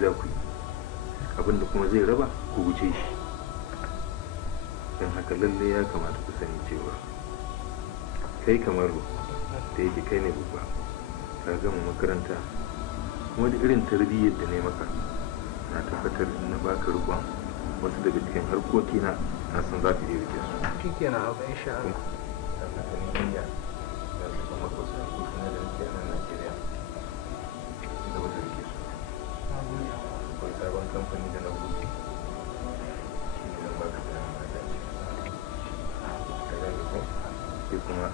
za ku yi, abinda kuma zai raba ku guje shi. Don haka lalle ya kamata ku sani cewa kai kamar da yake kai ne babba, ka gama makaranta kuma da irin tarbiyyar da ne maka, na tabbatar in na baka rikon wasu daga cikin harkoki na san za ka iya rike su. Shikenan abu insha Allah. Akwai sabon kamfani da na buɗe, shi ne zan baka da nama da shi. Ka gane ko? Sai kuma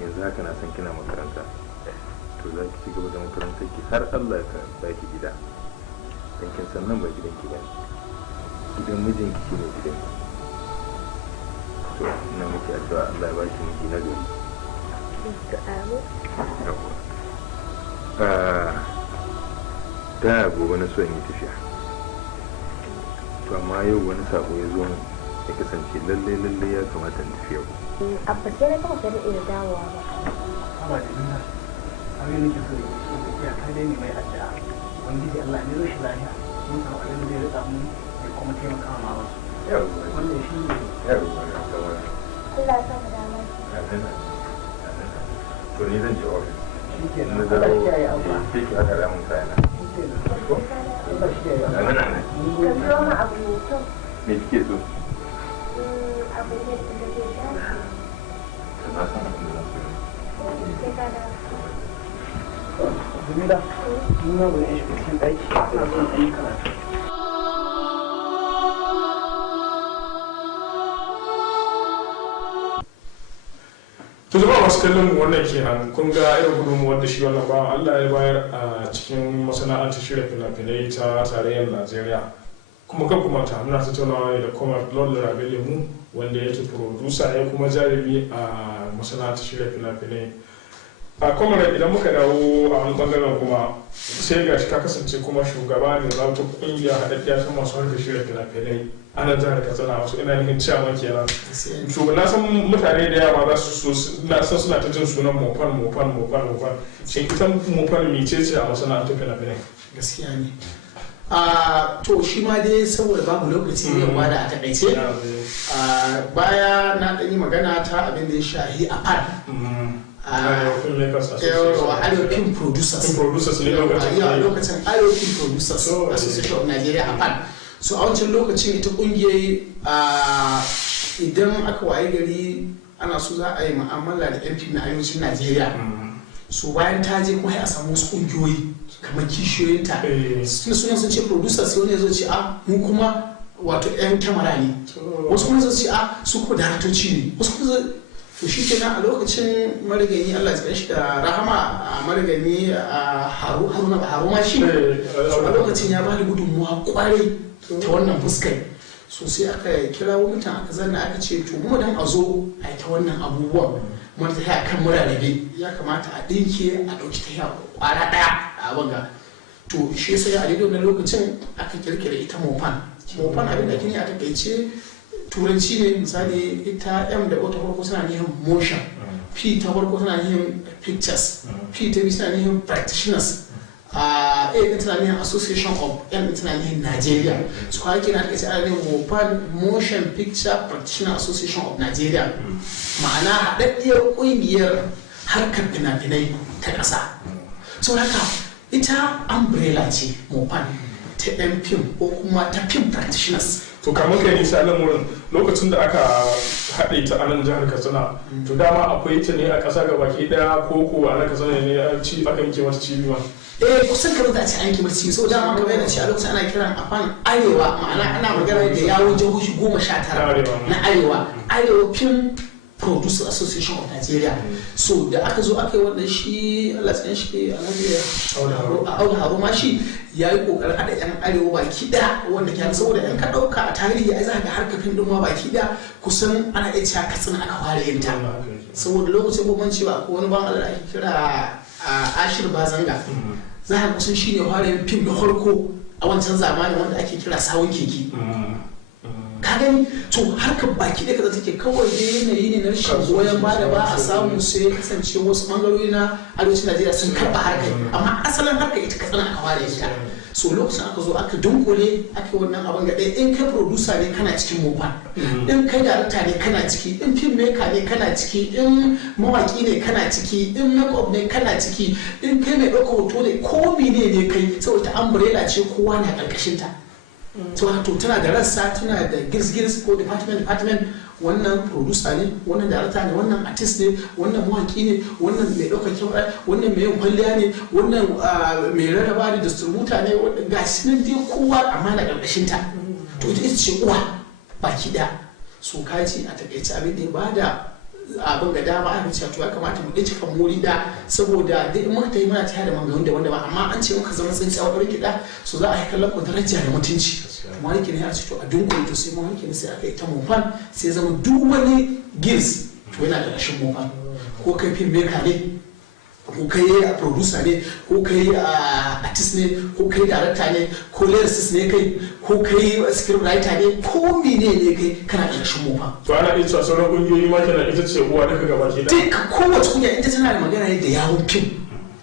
yanzu haka na san kina makaranta, to za ki ci gaba da makarantar ki har Allah ya baki gida. Dan kin san nan ba gidanki ba ne, gidan mijinki shi ne gidanki. To ina miki addu'a Allah ya baki miji na gari. Da gobe na so in yi tafiya, to amma yau wani sako ya zo ya kasance lalle ya kamata in tafiya. Abba sai na kama kada ina dawowa ba. Amma da ina abin da ke so ya kai dai ne mai addu'a. Ubangiji Allah ne zai shi lafiya. Mun samu abin da zai rika mu ya kuma taimaka ma wasu. Wannan shi ne. Yawwa ya kamata. Allah ya saka dama. To ni zan je ofis. Shikenan. Na Allah dawo ya yi abuwa. sai ki haka da mun kayana. Ko? Allah shi ya yi abuwa. Amin. Ka biyo mu abu mai kyau. Me kike so? Abu ne da zai dace. Na san abin da zan so. Sai ka dawo. Jamila, mun yau ne shi cikin ɗaki. Ina son in yi karatu. to jama'a masu kallon mu wannan kenan kun ga irin gudunmuwar da shi wannan bawan Allah ya bayar a cikin masana'antar shirya fina-finai ta tarayyar Najeriya. Kuma kan kuma ta muna tattaunawa ne da Comrade Lord Rabe Lemu wanda yake producer ya kuma jarumi a masana'antar shirya fina-finai. A Comrade idan muka dawo a wani bangaren kuma sai ga shi ka kasance kuma shugaba ne na wata kungiya haɗaɗɗiya ta masu harkar shirya fina-finai a nan jihar Katsina, wasu ina nufin ciyaman kenan. To na san mutane da yawa za su so na san suna ta jin sunan mofan. Shin ita mofan mece ce a masana'antar fina-finai? Gaskiya ne. To shi ma dai saboda babu lokaci ne ba da a takaice. Baya na ɗan yi magana ta abin da ya shahi a fan. Arewa Film Producers ne lokacin Arewa Film Producers Association of Nigeria a fan. So a wancan lokacin ita kungiyar idan aka waye gari ana so za a yi mu'amala da yan fim na arewacin Najeriya. So bayan ta je kuma a samu wasu kungiyoyi kamar kishiyoyinta sunan sun ce producers sai wani ya zo ce mu kuma wato yan kyamara ne, wasu kuma zo ce su kuma daraktoci ne, wasu kuma to shi kenan a lokacin marigani Allah ya shi da rahama a marigani a haruma shi a lokacin ya bani gudunmuwa kwarai ta wannan fuskar. So sai aka kira mutum aka zanna aka ce to mu dan a zo a ta wannan abubuwan mun ta haya kan murarabe ya kamata a dinke a dauki ta haya kwara daya a banga. To shi sai a daidai wannan lokacin aka kirkira ita mofan abin da ake yi a takaice turanci ne. Misali ita M da O ta farko suna nihin motion, P ta farko suna nihin pictures, P ta biyu suna nihin practitioners, A ɗin tana nihin Association of M tana nihin Nigeria. Su kwa ake na aka ce ana nihin Motion Picture Practitioner Association of Nigeria, ma'ana haɗaɗɗiyar ƙungiyar harkar fina-finai ta ƙasa. So haka ita umbrella ce mofan ta ɗan fim ko kuma ta film practitioners. To kamar kai nisa nan wurin lokacin da aka haɗe ta a nan jihar Katsina, to dama akwai ta ne a ƙasa gabaki ɗaya ko ko a nan Katsina ne aka yanke mata cibiya? Kusan kamar da a ce an yanke mata cibiya saboda dama kamar yana ce a lokacin ana kiran a fan arewa, ma'ana ana magana da yawon jihohi 19 na arewa film Producer Association of Nigeria. So da aka zo aka yi wannan shi Allah tsayin shi Audu Haruma shi ya yi kokarin haɗa yan arewa baki ɗaya wanda ke saboda yan ka ɗauka a tarihi ai za ka ga harkar fim ɗin ma baki ɗaya kusan ana iya cewa Katsina aka fara yin ta saboda lokacin babban cewa akwai wani ban Allah da ake kira Ashir Bazanga za ka kusan shi ne fara yin fim da farko a wancan zamanin wanda ake kira sawun keke. ka gani to harkar baki ɗaya kaza take kawai dai yanayi ne na rashin goyon ba da ba a samu sai kasance wasu bangarori na arewacin Najeriya sun karɓa harkar amma asalin harkar ita Katsina aka ware ita so lokacin aka zo aka dunkule aka wannan abin ga ɗaya in kai producer ne kana cikin mobile in kai director ne kana ciki in film maker ne kana ciki in mawaki ne kana ciki in makeup ne kana ciki in kai mai ɗaukar hoto ne ko mene ne kai saboda umbrella ce kowa na ƙarƙashin ta to tana da rassa tana da girs ko department wannan producer ne wannan director ne wannan artist ne wannan mawaki ne wannan mai ɗaukar kyamara wannan mai yin kwalliya ne wannan mai rarraba da distributor ne ga shi nan dai kowa amma na ƙarƙashin ta to ita ce uwa baki ɗaya so kaji a takaice abin da ya bada abin ga dama aka ce to ya kamata mu dace kan muri da saboda dai in muka tayi muna tayar da mangan da wanda ba amma an ce muka zama tsinci a wurin kiɗa so za a yi kallon ku daraja da mutunci kuma yake ne ya ce to a dunkule to sai mu yake ne sai aka yi ta mufan sai zama duk wani gills to yana da rashin mufan ko kai film maker ne ko kai producer ne ko kai artist ne ko kai director ne ko lyricist ne kai ko kai script writer ne ko mene ne kai kana da rashin mufan to ana iya cewa sauran kungiyoyi ma kenan ita ce uwa duka gaba ke da duka kowace kungiya ita tana da magana ne da yawon fim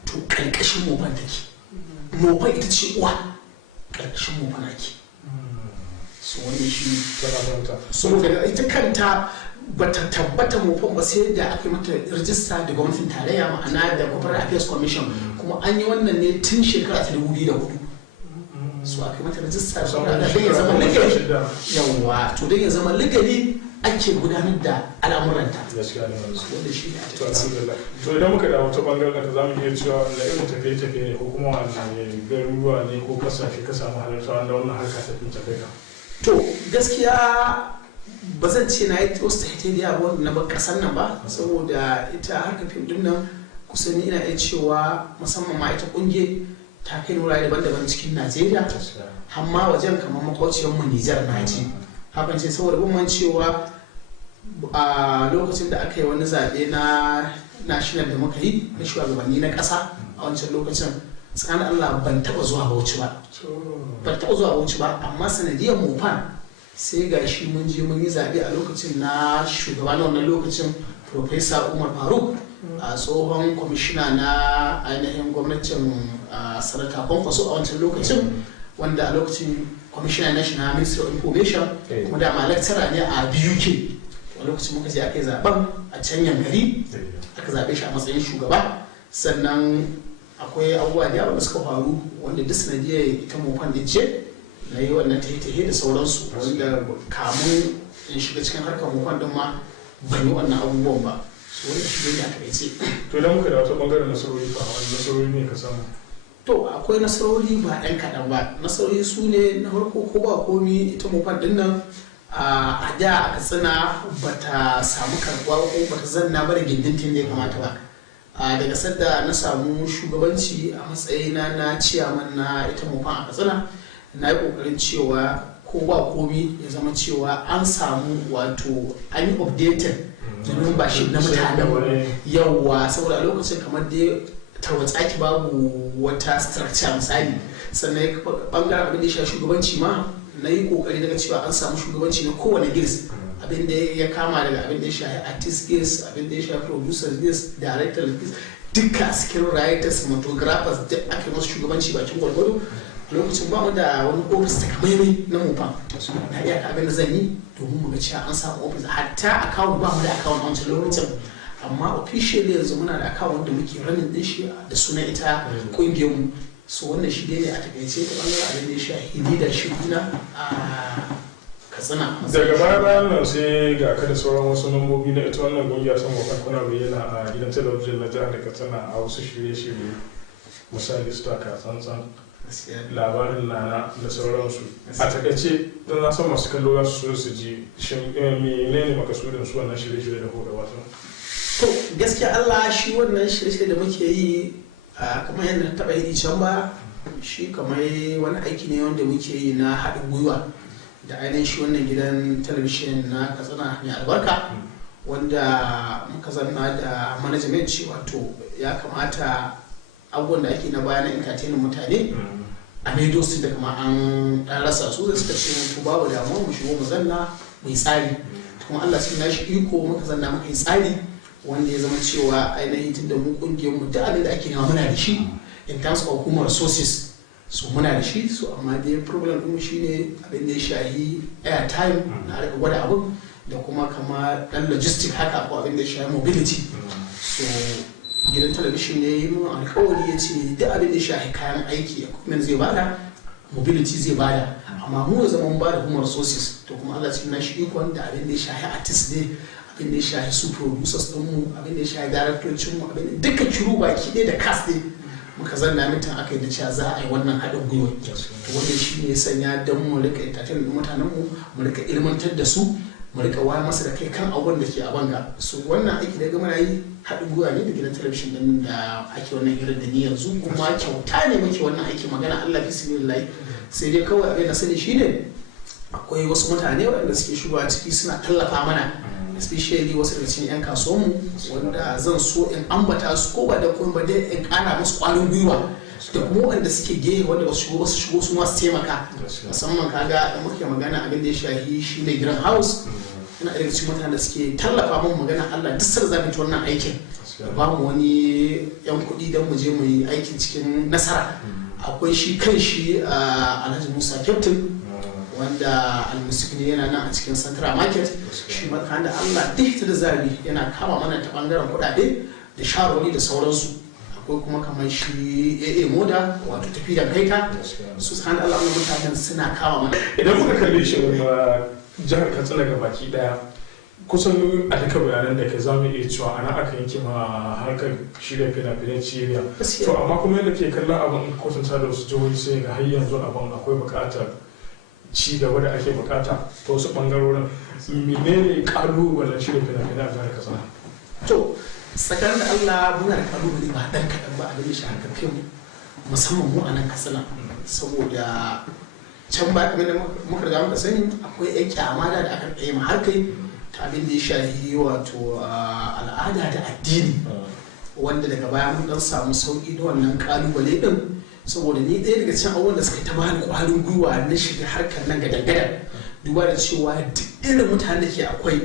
to karkashin mufan take mufan ita ce uwa karkashin mufan ake so wannan shi saboda ita kanta bata tabbata mufan ba sai da aka mata rijista da gwamnatin tarayya ma'ana da corporate affairs commission kuma an yi wannan ne tun shekara ta 2004 so aka mata rijista da ya zama legally yawa to dan ya zama legally ake gudanar da al'amuranta wanda shi ne a tafiya to idan muka dawo ta bangaren ka zamu iya cewa da irin tafiye-tafiye ne ko kuma wannan garuruwa ne ko kasashe ka samu halarta wanda wannan harka ta fi tafiya to gaskiya ba zan ce na yi wasu tahitiliya ba na ban kasar nan ba saboda ita harkar fim din nan kusan ina iya cewa musamman ma ita kungiya ta kai wurare daban-daban cikin Najeriya amma wajen kamar makwauciyar mu Nijar na ji hakan ce saboda ban cewa a lokacin da aka yi wani zaɓe na national da muka yi na shugabanni na ƙasa a wancan lokacin tsakanin Allah ban taɓa zuwa Bauchi ba amma sanadiyar mufan sai ga shi mun je mun yi zaɓe a lokacin na shugaba na wannan lokacin Profesa Umar Faruk a tsohon kwamishina na ainihin gwamnatin sanata Kwankwaso a wancan lokacin wanda a lokacin kwamishina na shi na Ministry of Information kuma da ma lecturer ne a BUK a lokacin muka je aka yi zaɓen a can Yankari aka zaɓe shi a matsayin shugaba sannan akwai abubuwa da yawa da suka faru wanda duk sanadiyar ita mufan da ce na yi wannan tahe da sauransu wanda kamun in shiga cikin harkar mufan din ma ban yi wannan abubuwan ba su wani shi ne a takaice to idan muka da wata bangaren nasarori ba wani nasarori ne ka samu to akwai nasarori ba ɗan kaɗan ba nasarori su ne na farko ko ba komi ita mufan din nan a da a Katsina ba ta samu karɓuwa ko ba ta zanna ba da gindin da ya kamata ba daga sadda na samu shugabanci a matsayina na ciyaman na ita mufan a Katsina na yi kokarin cewa ko ba komi ya zama cewa an samu wato an yi updated da membership na mutanen yawa saboda a lokacin kamar dai tarwatsaki babu wata structure misali sannan bangaren abin da ya sha shugabanci ma na yi kokari daga cewa an samu shugabanci na kowane girs abin da ya kama daga abin da ya shafi artist girs abin da ya shafi producers girs director girs duka skill writers cinematographers duk aka yi masu shugabanci bakin gwargwado lokacin ba mu da wani ofis ta kamaimai na mufan na iya abin da zan yi domin mu ga cewa an samu ofis hatta account ba mu da account a wancan lokacin amma officially yanzu muna da account wanda muke running din shi da sunan ita kungiyar mu so wannan shi dai ne a takaice ta bangaren abin da ya shafi leadership na a Katsina daga bayan nan sai ga ka da sauran wasu mambobi na ita wannan kungiya ta mufan kuna bayyana a gidan talabijin na jihar Katsina a wasu shirye-shirye misali su taka tsantsan labarin nana da sauransu a takaice don na san masu kallo za su su ji menene makasudin su wannan shirye-shirye da kuma gabatar to gaskiya Allah shi wannan shirye-shirye da muke yi kamar yadda na taɓa yi can ba shi kamar wani aiki ne wanda muke yi na haɗin gwiwa da ainihin shi wannan gidan talabishin na Katsina mai albarka wanda muka zanna da management wato ya kamata abubuwan da ake na bayan entertainment mutane a maido su da kuma an rasa su da suka ce to babu damuwa mu shigo mu zanna mu yi tsari kuma Allah sun nashi iko muka zanna muka yi tsari wanda ya zama cewa ainihin tun da mu kungiyar mu duk abin da ake nema muna da shi in terms of human resources so muna da shi so amma dai problem ɗin shine abin da ya shahi airtime na rika gwada abin da kuma kama dan logistic haka ko abin da ya shahi mobility so gidan talabishin ne yi mun alkawari ya ce duk abin da ya shahi kayan aiki equipment zai bada mobility zai bada amma mu zama mun bada human resources to kuma Allah cikin nashi ikon da abin da ya shahi artist ne abin da ya shahi su producers din mu abin da ya shahi directocin mu abin da duka kiru baki ɗaya da cast ne muka zanna mutum aka yi da cewa za a yi wannan haɗin gwiwa wanda shi ne ya sanya don mu rika tattalin mutanen mu rika ilmantar da su mu rika waya masa da kai kan abubuwan da ke a banga so wannan aiki da gama yi haɗin gwiwa ne da gidan talabishin din da ake wannan hirar da ni yanzu kuma kyauta ne muke wannan aiki magana Allah bismillah sai dai kawai abin da sani shine akwai wasu mutane waɗanda suke shigowa ciki suna tallafa mana especially wasu daga cikin 'yan kasuwanmu wanda zan so in ambata su ko ba da kuma ba dai in ƙara musu ƙwarin gwiwa da kuma wanda suke gehe wanda ba su shigo su masu taimaka musamman kaga da muke magana abin da ya shahi shi ne gidan house ina daga cikin mutanen da suke tallafa mun magana Allah duk sai za mu ci wannan aikin ba mu wani 'yan kuɗi don mu je mu yi aikin cikin nasara akwai shi kan shi Alhaji Musa Captain wanda almusik ne yana nan a cikin central market shi maka da Allah duk da zabi yana kama mana ta bangaren kuɗaɗe da shawarwari da sauransu akwai kuma kamar shi AA Moda wato tafi da kaita su san Allah wannan mutanen suna kama mana idan muka kalle shi jihar Katsina ga baki daya kusan a duka bayanan da ke zamu iya cewa ana aka yanke ma harkar shirya fina-finan cibiya to amma kuma yadda ke kallon abin kwatanta da wasu jihohi sai ga har yanzu abin akwai buƙatar ci gaba da ake bukata ta wasu bangarorin menene kalubalen shirya fina-finan a jihar Katsina to tsakanin da Allah muna da kalubale ba dan kaɗan ba abin da shi harkar fim musamman mu a nan Katsina saboda can ba abin da muka riga muka sani akwai yan kyama da aka ɗaya ma har kai ta abin da ya shahi wato al'ada da addini wanda daga baya mun dan samu sauki da wannan kalubale din saboda ni ɗaya daga cikin abubuwan da suka ta bani ƙwarin gwiwa na shiga harkar nan gadan-gadan duba da cewa duk irin mutane da ke akwai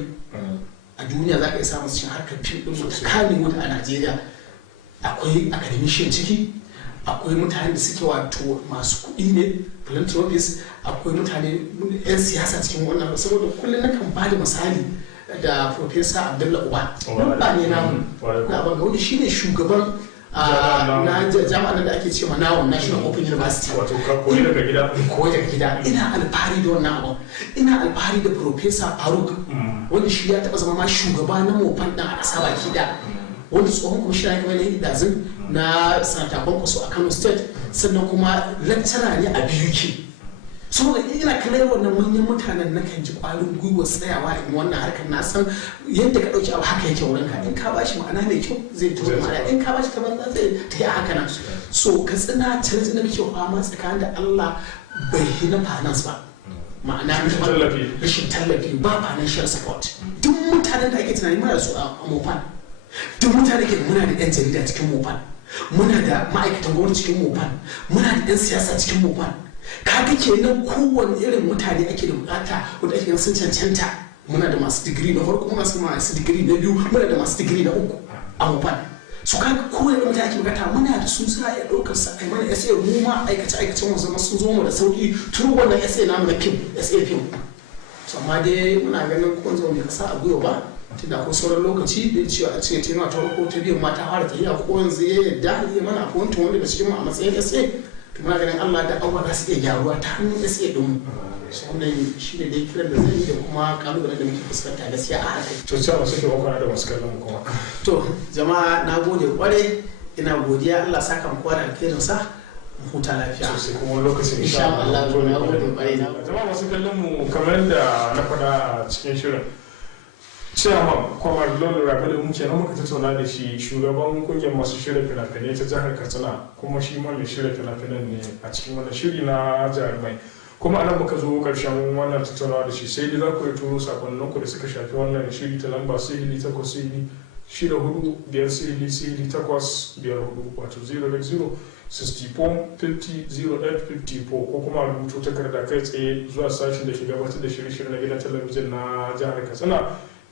a duniya za ka iya samun cikin harkar fim ɗin mutakamin mutu a Najeriya akwai academician ciki akwai mutane da suke wato masu kuɗi ne philanthropists akwai mutane 'yan siyasa cikin wannan saboda kullum na kan ba da misali da Professor Abdullah Uba ba ne namu na bangauri shi ne shugaban na jami'an da ake cewa nawon National Open University wato koyi daga gida ina alfahari da wannan abu ina alfahari da Professor Faruk wanda shi ya taba zama ma shugaba na mofan dan a ƙasa baki da wanda tsohon kwamishina ya kamar dazin na sanata kwankwaso a Kano State sannan kuma lecturer ne a BUK saboda ina kallon wannan manyan mutanen na kan ji ƙwarin gwiwa tsayawa in wannan harkar na san yadda ka ɗauki abu haka yake wurin ka in ka bashi ma'ana mai kyau zai tafi ma'ana in ka bashi ta banza zai ta yi haka nan so ka tsina canji na muke fama tsakanin da Allah bai yi na finance ba ma'ana rashin tallafi ba financial support duk mutanen da ake tunani mara su a mofan duk mutane ke muna da 'yan jarida cikin mofan muna da ma'aikatan gwamnati cikin mofan muna da 'yan siyasa cikin mofan kaga kenan kowane irin mutane ake da bukata wanda ake sun cancanta muna da masu digiri na farko muna da masu digiri na biyu muna da masu digiri na uku a mufan su kaga kowane mutane ake bukata muna da su suna iya ɗaukar sa a mana SA mu ma aikace mu zama sun zo mu da sauki turu wannan SA namu na film SA film amma dai muna ganin ko zo mai kasa a gwiwa ba tunda akwai sauran lokaci da cewa a cikin tema ta farko ta biyan mata fara tafiya ko yanzu ya yarda ya mana akwai wanda da cikin mu a matsayin SA muna ganin Allah da abubuwa za su iya gyaruwa ta hannun SA ɗin wannan shi ne dai kiran da zai yi da kuma kalubalen da muke fuskanta gaskiya a haka. To cewa suke wakwana da masu kallon mu kuma. To jama'a na gode kwarai ina godiya Allah saka mu kowa da alkhairin sa mu huta lafiya. Sosai kuma lokacin insha Allah na gode kwarai na. Jama'a masu kallon mu kamar yadda na faɗa a cikin shirin. Chairman Kwamar Lolo Rabe muke nan muka tattauna da shi shugaban kungiyar masu shirya fina-finai ta jihar Katsina kuma shi ma mai shirya fina-finan ne a cikin wannan shiri na jarumai kuma anan muka zo karshen wannan tattaunawa da shi sai dai za ku yi turo sakonninku da suka shafi wannan shiri ta lamba sihili 8 sihili 64 5 sihili 8 5 4 wato 0 6450-0854 ko kuma rubuto takarda kai tsaye zuwa sashen da ke gabatar da shirye-shirye na gidan talabijin na jihar Katsina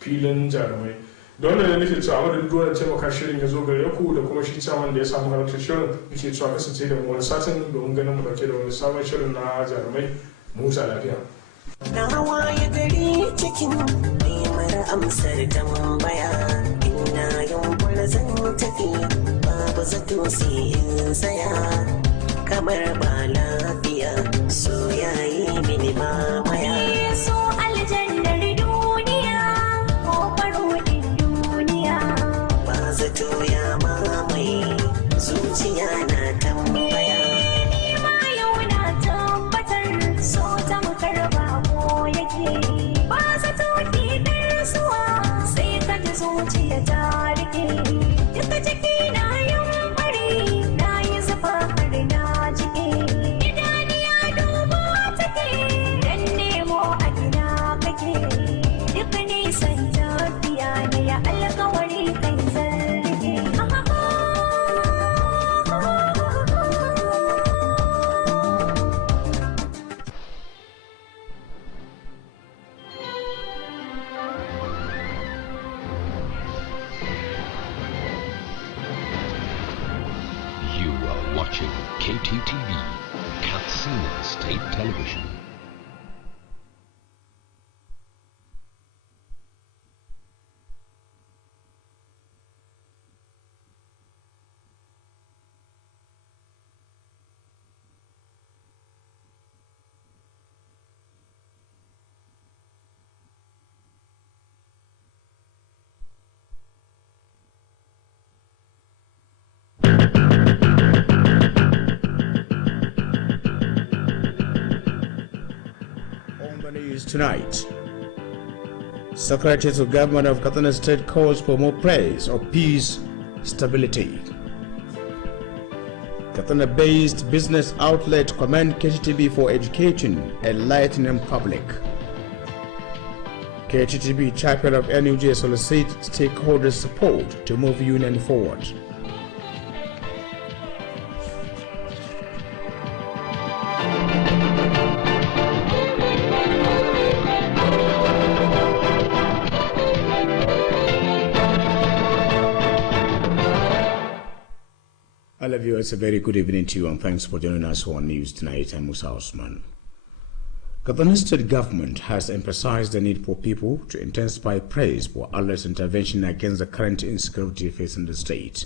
filin jarumai. Da wannan ne nake cewa madadin dole taimaka shirin ya zo gare ku da kuma shi caman da ya samu halartar shirin nake cewa kasance da mu wani satin domin ganin mu dauke da wani sabon shirin na jarumai. Musa lafiya. Na waye gari cikin neman amsar tambaya ina yunkura zan tafi babu zato sai in tsaya kamar ba lafiya so yayi mini mamaya so aljannar duniya ko farodin duniya ba zato ya mamaye zuciya na tambaya ni ma yau na tabbatar so ta makarba ko yake ba zato ke darsuwa sai ka ji zuciya ta rike duka jiki na yumbari na yi zufa har na jike idaniya duba take dan nemo a gina kake duk nisan tafiya ne ya alkawari kai zarge You are watching KTTV, Katsina State Television. On the news tonight, Secretary to Government of Katsina State calls for more praise of peace, stability. Katsina-based business outlet commend KTTB for educating, enlightening public. KTTB chapter of NUJ solicits stakeholders' support to move union forward. All of you, it's a very good evening to you and thanks for joining us on News Tonight. I'm Musa Osman. Katsina State government has emphasized the need for people to intensify praise for Allah's intervention against the current insecurity facing the state.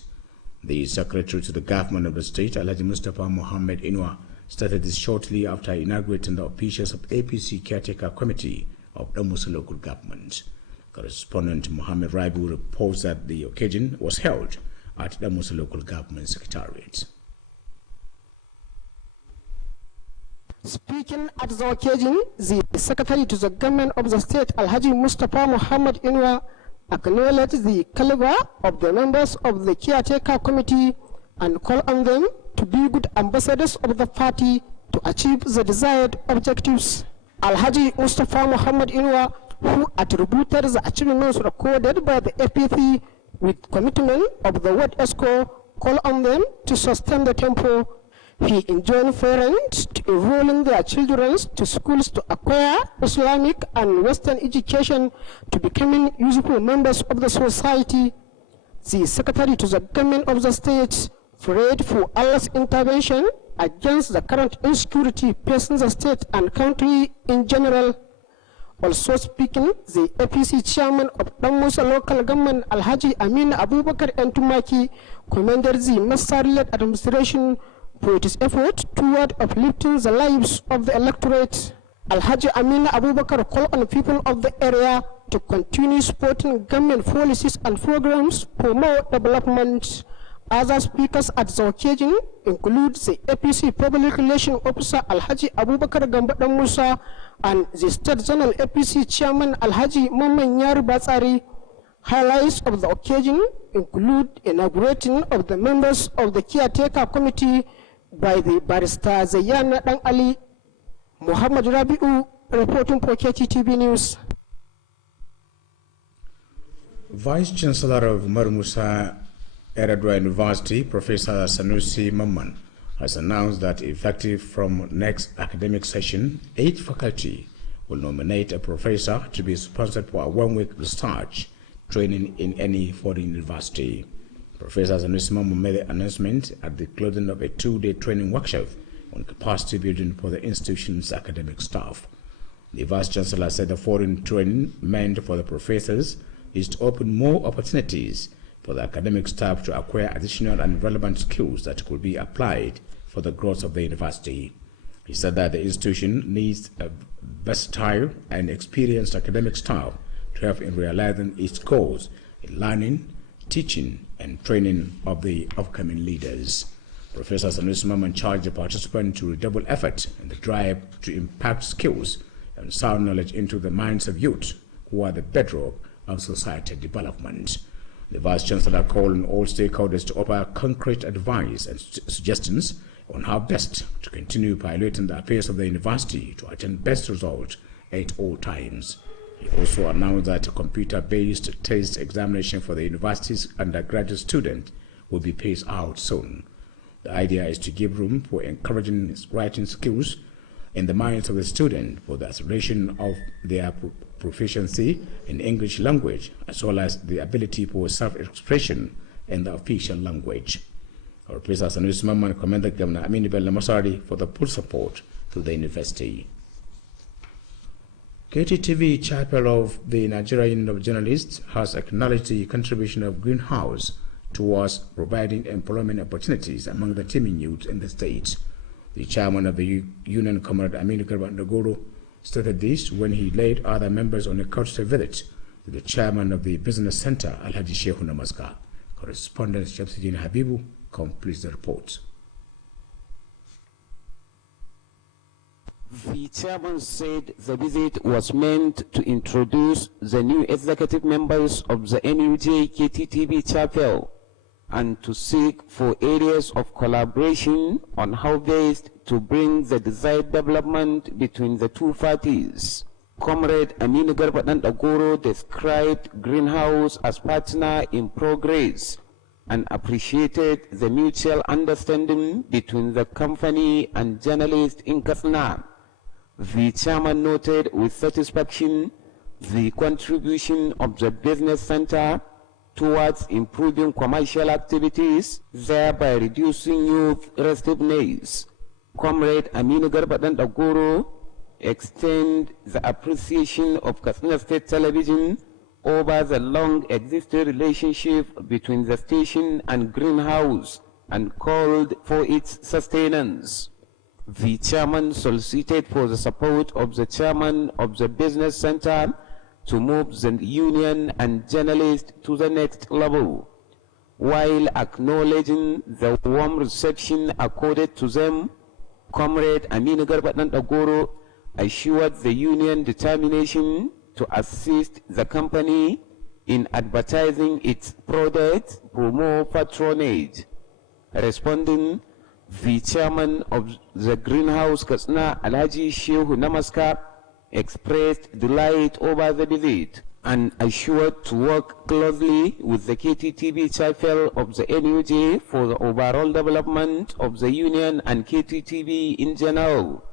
The secretary to the government of the state, Alhaji Mustapha Muhammad Inwa, started this shortly after inaugurating the officials of APC Caretaker Committee of the Musa local government. Correspondent Muhammad Raibu reports that the occasion was held at the Musa local government secretariat. Speaking at the occasion, the Secretary to the Government of the State, Alhaji Mustapha Muhammad Inwa, acknowledged the caliber of the members of the Caretaker Committee and called on them to be good ambassadors of the party to achieve the desired objectives. Alhaji Mustapha Muhammad Inwa, who attributed the achievements recorded by the APC with commitment of the Ward ESCO, called on them to sustain the tempo. He enjoined parents to enrolling their children to schools to acquire Islamic and Western education to becoming useful members of the society. The Secretary to the Government of the State prayed for Allah's intervention against the current insecurity facing the state and country in general. Also speaking, the APC chairman of Damusa local government, Alhaji Amin Abubakar Ntumaki, commended the Master-led administration for its effort toward uplifting the lives of the electorate. Alhaji Amin Abubakar called on people of the area to continue supporting government policies and programs for more development. Other speakers at the occasion include the APC Public Relations Officer Alhaji Abubakar Gambadan Musa and the State General APC Chairman Alhaji Mamman Yari Batsari. Highlights of the occasion include inaugurating of the members of the Caretaker Committee by the Barrister Zayana Dan Ali. Muhammad Rabi'u reporting for KTTV News. Vice Chancellor of Umar Musa Eradua University, Professor Sanusi Mamman, has announced that effective from next academic session, 8 faculty will nominate a professor to be sponsored for a one-week research training in any foreign university. Professor Sanusi made the announcement at the closing of a 2-day training workshop on capacity building for the institution's academic staff. The Vice Chancellor said the foreign training meant for the professors is to open more opportunities for the academic staff to acquire additional and relevant skills that could be applied for the growth of the university. He said that the institution needs a versatile and experienced academic staff to help in realizing its goals in learning, teaching, and training of the upcoming leaders. Professor Sanusi Mamman charged the participants to redouble effort in the drive to impact skills and sound knowledge into the minds of youth, who are the bedrock of society development. The Vice Chancellor called on all stakeholders to offer concrete advice and suggestions on how best to continue piloting the affairs of the university to attain best results at all times. He also announced that a computer-based test examination for the university's undergraduate students will be phased out soon. The idea is to give room for encouraging writing skills in the minds of the student for the acceleration of their proficiency in English language, as well as the ability for self-expression in the official language. Professor Sanusi Mamman commended Governor Aminu Bello Masari for the full support to the university. KTTV Chapel of the Nigerian Union of Journalists has acknowledged the contribution of Greenhouse towards providing employment opportunities among the teeming youth in the state. The chairman of the union, Comrade Aminu Garba Ndogoro, stated this when he led other members on a courtesy visit to the chairman of the business center, Alhaji Shehu Namaska. Correspondent Shamsuddin Habibu completes the report. The chairman said the visit was meant to introduce the new executive members of the NUJ KTTB chapel and to seek for areas of collaboration on how best to bring the desired development between the two parties. Comrade Aminu Garba Ndogoro described Greenhouse as partner in progress and appreciated the mutual understanding between the company and journalists in Katsina. The chairman noted with satisfaction the contribution of the business center towards improving commercial activities, thereby reducing youth restiveness. Comrade Aminu Garba Ndogoro extend the appreciation of Katsina State Television over the long-existing relationship between the station and Greenhouse and called for its sustenance. The chairman solicited for the support of the chairman of the business center to move the union and journalists to the next level, while acknowledging the warm reception accorded to them. Comrade Aminu Garba Ndogoro assured the union determination to assist the company in advertising its products for more patronage. Responding, the chairman of the Greenhouse Katsina, Alhaji Shehu Namaska, expressed delight over the visit and assured to work closely with the KTTB chapel of the NUJ for the overall development of the union and KTTB in general.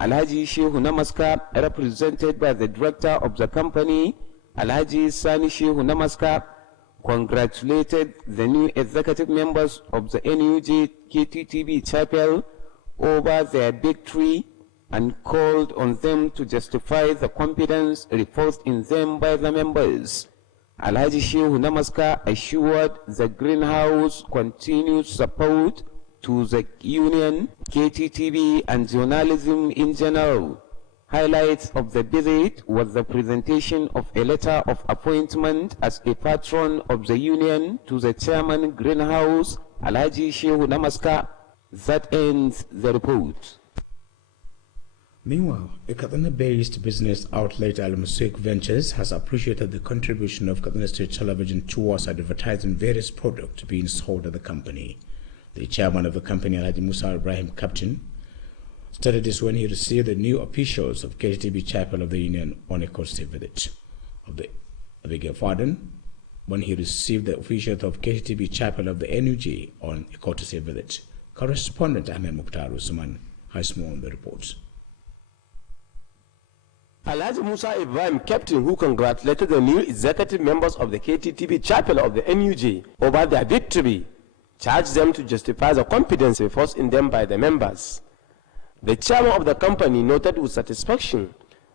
Alhaji Shehu Namaska, represented by the director of the company, Alhaji Sani Shehu Namaska, congratulated the new executive members of the NUJ KTTB chapel over their victory and called on them to justify the confidence reposed in them by the members. Alhaji Shehu Namaska assured the Greenhouse continued support to the union, KTTB, and journalism in general. Highlights of the visit was the presentation of a letter of appointment as a patron of the union to the chairman Greenhouse, Alhaji Shehu Namaska. That ends the report. Meanwhile, a Katsina-based business outlet, Al-Musik Ventures, has appreciated the contribution of Katsina State Television towards advertising various products being sold at the company. The chairman of the company, Alhaji Musa Ibrahim Captain, stated this when he received the new officials of KTTB Chapel of the Union on a courtesy visit. When he received the officials of KTTB Chapel of the NUJ on a courtesy visit. Correspondent Ahmed Mukhtar Usman has more on the report. Alhaji Musa Ibrahim, captain who congratulated the new executive members of the KTTB chapel of the NUJ over their victory, charged them to justify the confidence reposed in them by the members. The chairman of the company noted with satisfaction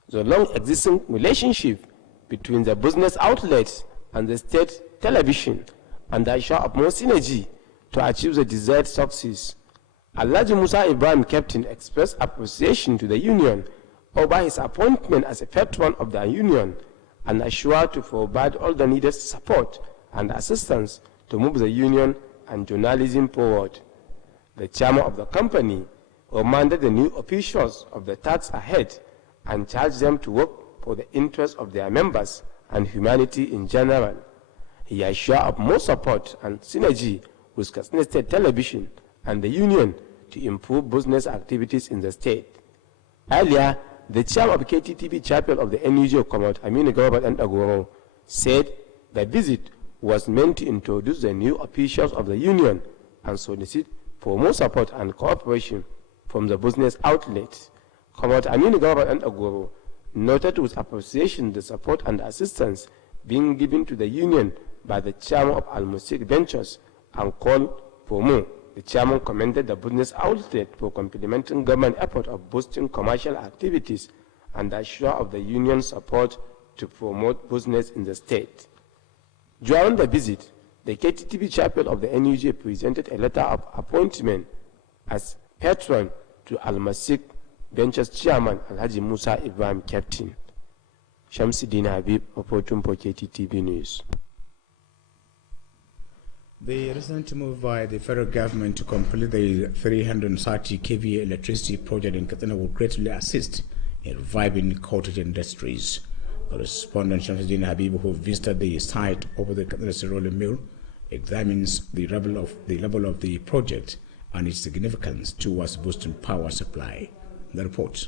the long-existing relationship between the business outlets and the state television and the issue of more synergy to achieve the desired success. Alhaji Musa Ibrahim, captain, expressed appreciation to the union over his appointment as a patron of the union and assured to provide all the needed support and assistance to move the union and journalism forward. The chairman of the company reminded the new officials of the task ahead and charged them to work for the interests of their members and humanity in general. He assured of more support and synergy with Katsina State Television and the union to improve business activities in the state. Earlier, the chairman of KTTB chapel of the NUJ Comrade Aminu Garba and Agoro said the visit was meant to introduce the new officials of the union and solicit for more support and cooperation from the business outlets. Comrade Aminu Garba and Agoro noted with appreciation the support and assistance being given to the union by the chairman of Al-Musik Ventures and called for more. The chairman commended the business outlet for complementing government effort of boosting commercial activities and assured of the union's support to promote business in the state. During the visit, the KTTB chapel of the NUJ presented a letter of appointment as patron to Al-Masik Ventures chairman Alhaji Musa Ibrahim, captain. Shamsuddin Habib, reporting for KTTB News. The recent move by the federal government to complete the 330 kVA electricity project in Katsina will greatly assist in reviving cottage industries. Correspondent Shamsuddin Habib, who visited the site over the Katsina rolling mill, examines the level of the project and its significance towards boosting power supply. The report.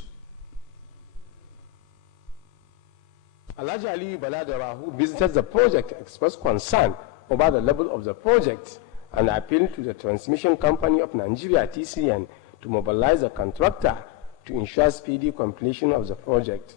Alhaji Ali Baladara, who visited the project, expressed concern over the level of the project and appealed to the transmission company of Nigeria, TCN, to mobilize the contractor to ensure speedy completion of the project.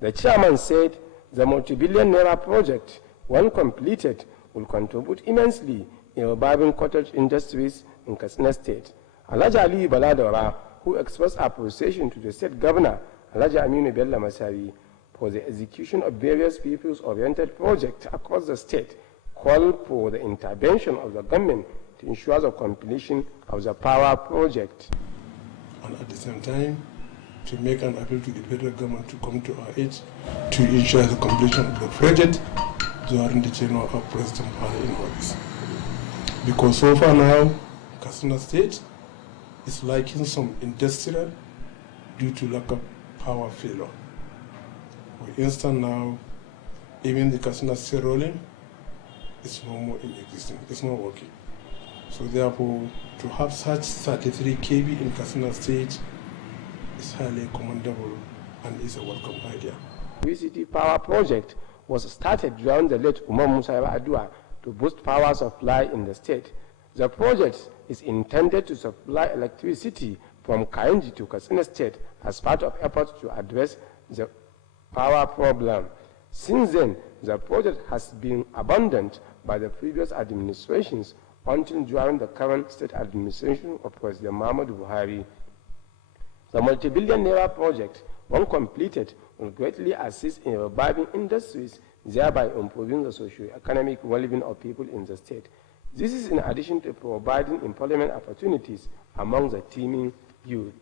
The chairman said the multi-billion naira project, when completed, will contribute immensely in reviving cottage industries in Katsina State. Alhaji Ali Baladara, who expressed appreciation to the state governor, Alhaji Aminu Bello Masari, for the execution of various people's-oriented projects across the state, called for the intervention of the government to ensure the completion of the power project. And at the same time, to make an appeal to the federal government to come to our aid to ensure the completion of the project during the tenure of President Buhari in office. Because so far now, Katsina State is lacking some industrial due to lack of power failure. For instance now, even the Katsina State rolling is no more in existence, it's not working. So therefore, to have such 33 kV in Katsina State is highly commendable and is a welcome idea. VCT power project was started during the late Umar Musa Adua to boost power supply in the state. The project is intended to supply electricity from Kainji to Katsina State as part of efforts to address the power problem. Since then, the project has been abandoned by the previous administrations until during the current state administration of President Muhammadu Buhari. The multi-billion naira project, when completed, will greatly assist in reviving industries, thereby improving the socio-economic well-being of people in the state. This is in addition to providing employment opportunities among the teeming youth.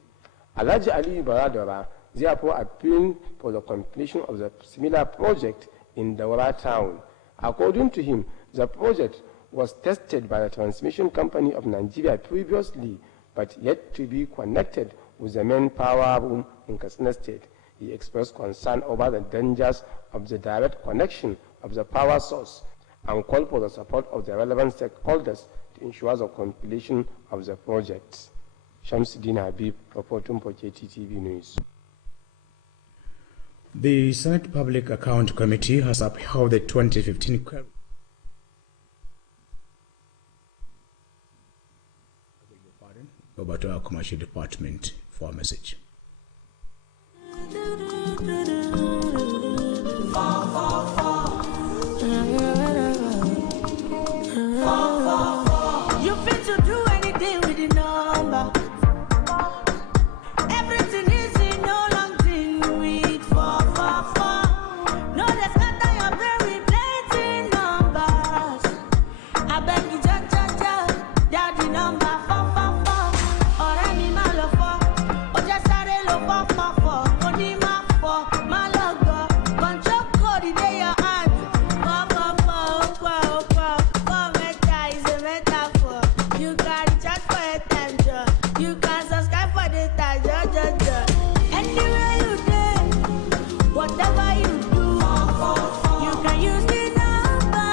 Alhaji Ali Baradara therefore appealed for the completion of the similar project in Daura town. According to him, the project was tested by the transmission company of Nigeria previously, but yet to be connected with the main power room in Katsina State. He expressed concern over the dangers of the direct connection of the power source and called for the support of the relevant stakeholders to ensure the completion of the project. Shamsuddin Habib, reporting for KTTV News. The Senate Public Account Committee has upheld the 2015 over to our commercial department for a message. You fit to do anything with the number. Everything is in no long thing with 444. No, they scatter your brain with plenty numbers. I beg you, ja, daddy number 444. Ọ̀rẹ́ mi máa lọ fọ́, ó jẹ́ sáré lọ 444. Mo ní máa fọ́, máa lọ gọ̀. Control code is in your hand. 444, four meta is a metaphor. You can recharge for a time, Joe. You can subscribe for the time, Joe. Anywhere you go, whatever you do, you can use the number.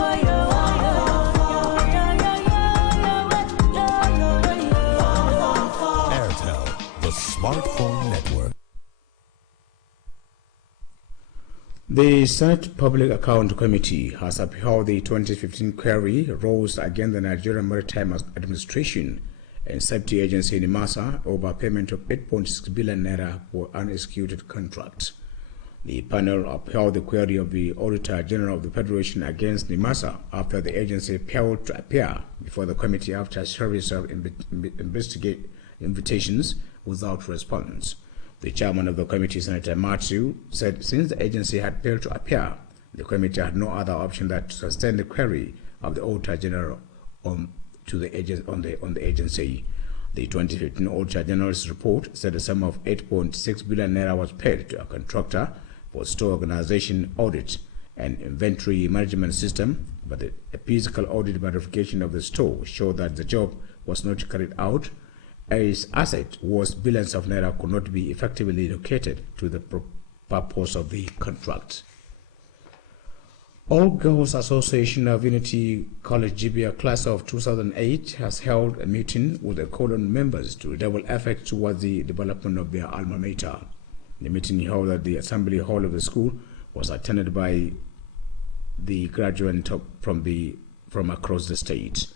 Oh, yo, Airtel, the smartphone network. The Senate Public Account Committee has upheld the 2015 query raised against the Nigerian Maritime Administration and Safety Agency NIMASA over payment of 8.6 billion naira for unexecuted contracts. The panel upheld the query of the Auditor General of the Federation against NIMASA after the agency failed to appear before the committee after a series of investigate invitations without response. The chairman of the committee, Senator Matthew, said since the agency had failed to appear, the committee had no other option than to sustain the query of the Auditor General on the agency. The 2015 Auditor General's report said a sum of 8.6 billion naira was paid to a contractor for store organization audit and inventory management system, but a physical audit verification of the store showed that the job was not carried out. As asset was billions of naira could not be effectively located to the purpose of the contract. All Girls Association of Unity College Gibia class of 2008 has held a meeting with the colon members to redouble efforts towards the development of their alma mater. The meeting held at the assembly hall of the school was attended by the graduates from across the state.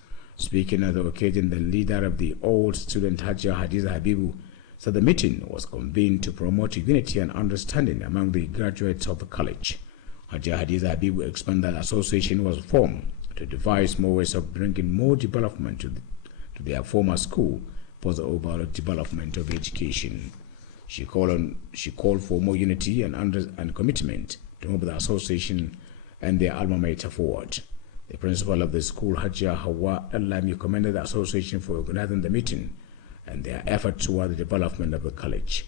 Speaking at the occasion, the leader of the old student Hajia Hadiza Habibu said the meeting was convened to promote unity and understanding among the graduates of the college. Hajia Hadiza Habibu explained that the association was formed to devise more ways of bringing more development to their former school for the overall development of education. She called for more unity and commitment to move the association and their alma mater forward. The principal of the school, Hajia Hawa Al-Lami, commended the association for organizing the meeting and their efforts toward the development of the college.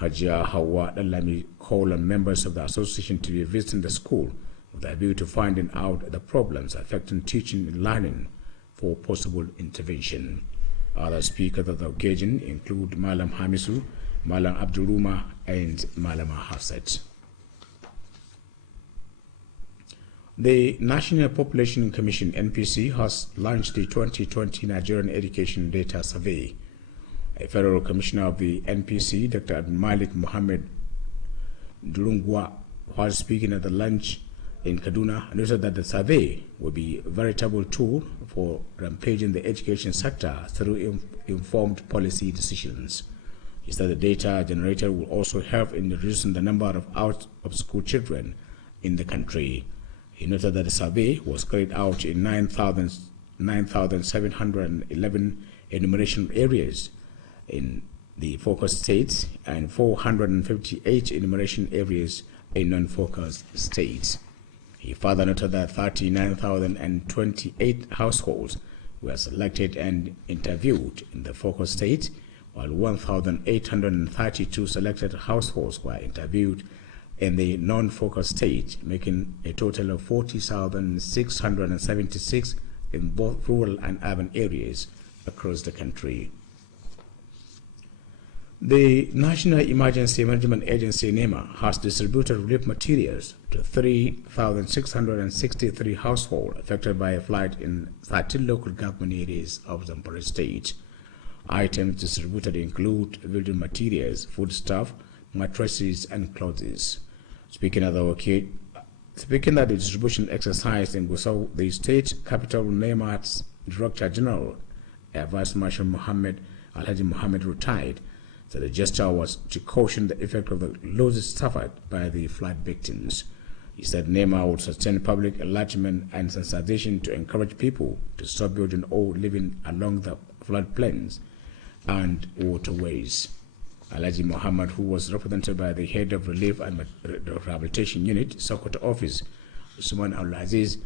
Hajia Hawa Al-Lami called on members of the association to be visiting the school with a view to finding out the problems affecting teaching and learning for possible intervention. Other speakers of the occasion include Malam Hamisu, Malam Abduruma, and Malama Hafsat. The National Population Commission (NPC) has launched the 2020 Nigerian Education Data Survey. A federal commissioner of the NPC, Dr. Malik Mohammed Durungwa, while speaking at the lunch in Kaduna, noted that the survey will be a veritable tool for rampaging the education sector through informed policy decisions. He said the data generated will also help in reducing the number of out-of-school children in the country. He noted that the survey was carried out in 9,711 enumeration areas in the focus states and 458 enumeration areas in non-focus states. He further noted that 39,028 households were selected and interviewed in the focus state, while 1,832 selected households were interviewed in the non-focus state, making a total of 40,676 in both rural and urban areas across the country. The National Emergency Management Agency (NEMA) has distributed relief materials to 3,663 households affected by a flood in 13 local government areas of Zamfara State. Items distributed include building materials, foodstuff, mattresses, and clothes. Speaking at the distribution exercise in Gusau, the state capital NEMA's Director General Air Vice Marshal Alhaji Mohammed retired, said the gesture was to caution the effect of the losses suffered by the flood victims. He said NEMA would sustain public enlightenment and sensitization to encourage people to stop building or living along the floodplains and waterways. Alhaji Mohammed, who was represented by the head of Relief and Rehabilitation Unit, Sokoto Office, Usman Al-Aziz,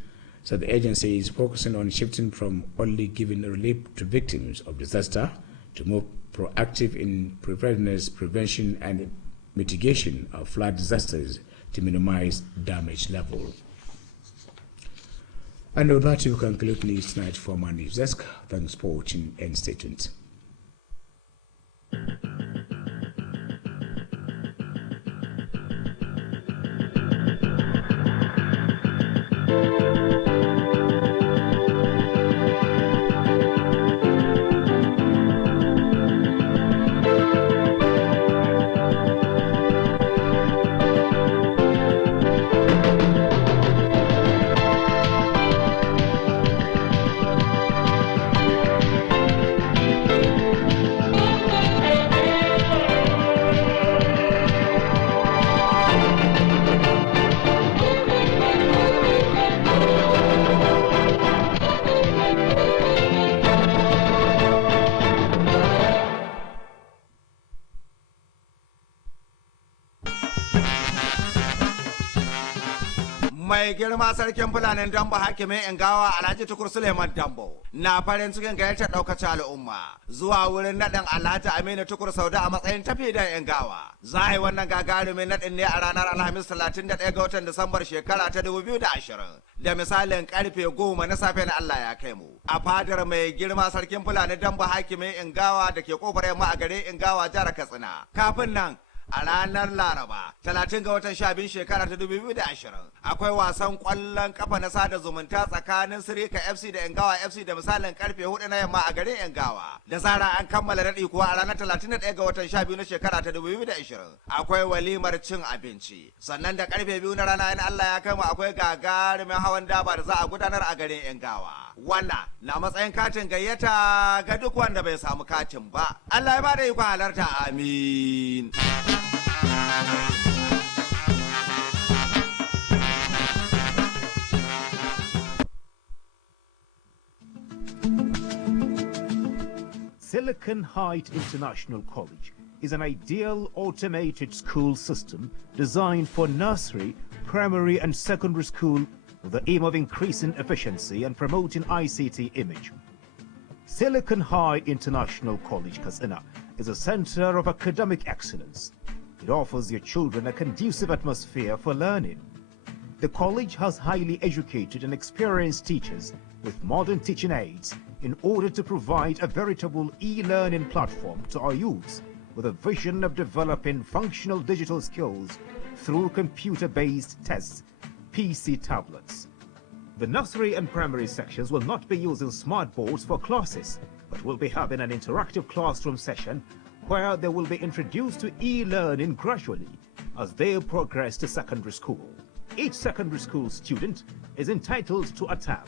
said the agency is focusing on shifting from only giving relief to victims of disaster to more proactive in preparedness, prevention, and mitigation of flood disasters to minimize damage level. And with that, you conclude news tonight from our news desk. Thanks for watching and stay tuned. Mai girma sarkin Fulanin Dambo hakimin Ingawa Alhaji Tukur Suleiman Dambo na farin cikin gayyatar daukacin al'umma zuwa wurin nadin Alhaji Aminu Tukur Sauda a matsayin tafi da Ingawa. Za a yi wannan gagarumin nadin ne a ranar Alhamis 31 ga watan Disambar shekara ta 2020 da misalin karfe 10 na safe na Allah ya kai mu. A fadar mai girma sarkin Fulanin Dambo hakimin Ingawa da ke kofar yamma a garin Ingawa jihar Katsina. Kafin nan a ranar Laraba 30 ga watan 12 shekara ta 2020 akwai wasan kwallon kafa na sada zumunta tsakanin Sirika FC da Ingawa FC da misalin karfe 4 na yamma a garin Ingawa. Da zara an kammala nadi kuwa a ranar 31 ga watan 12 na shekara ta 2020 akwai walimar cin abinci. Sannan da karfe 2 na rana in Allah ya kai mu akwai gagarumin hawan daba da za a gudanar a garin Ingawa. Wannan na matsayin katin gayyata ga duk wanda bai samu katin ba. Allah ya bada iko halarta, amin. Silicon Heights International College is an ideal automated school system designed for nursery, primary and secondary school with the aim of increasing efficiency and promoting ICT image. Silicon Heights International College, Katsina, is a center of academic excellence. It offers your children a conducive atmosphere for learning. The college has highly educated and experienced teachers with modern teaching aids in order to provide a veritable e-learning platform to our youths with a vision of developing functional digital skills through computer-based tests, PC tablets. The nursery and primary sections will not be using smart boards for classes, but will be having an interactive classroom session where they will be introduced to e-learning gradually as they progress to secondary school. Each secondary school student is entitled to a tab.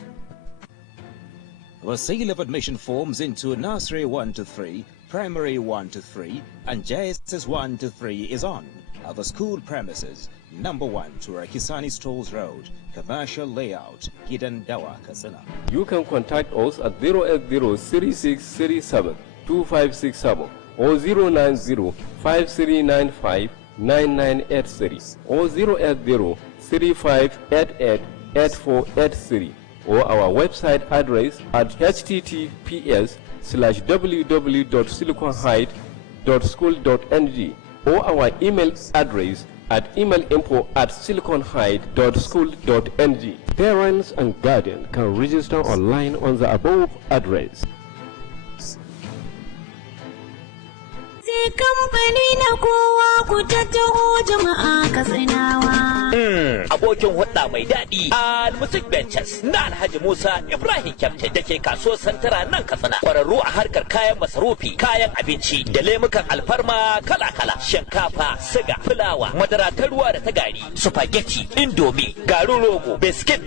The sale of admission forms into Nursery 1 to 3, Primary 1 to 3, and JSS 1 to 3 is on at the school premises, number 1 to Rakisani Stores Road, Commercial Layout, Gidan Dawa, Katsina. You can contact us at 080-3637-2567 or 090-5395-9983 or 080-3588-8483 or our website address at https:/www.siliconheight.school.ng or our email address at emailinfo@siliconheight.school.ng. Parents and guardians can register online on the above address. kamfani na kowa ku tattaho jama'a Katsinawa. Abokin hudda mai daɗi a Music Ventures na Alhaji Musa Ibrahim Kyaftin da ke kasuwar Santara nan Katsina. Kwararru a harkar kayan masarufi, kayan abinci da lemukan alfarma kala-kala, shinkafa, siga, fulawa, madara ta ruwa da ta gari, spaghetti, indomie, garin rogo, biskit,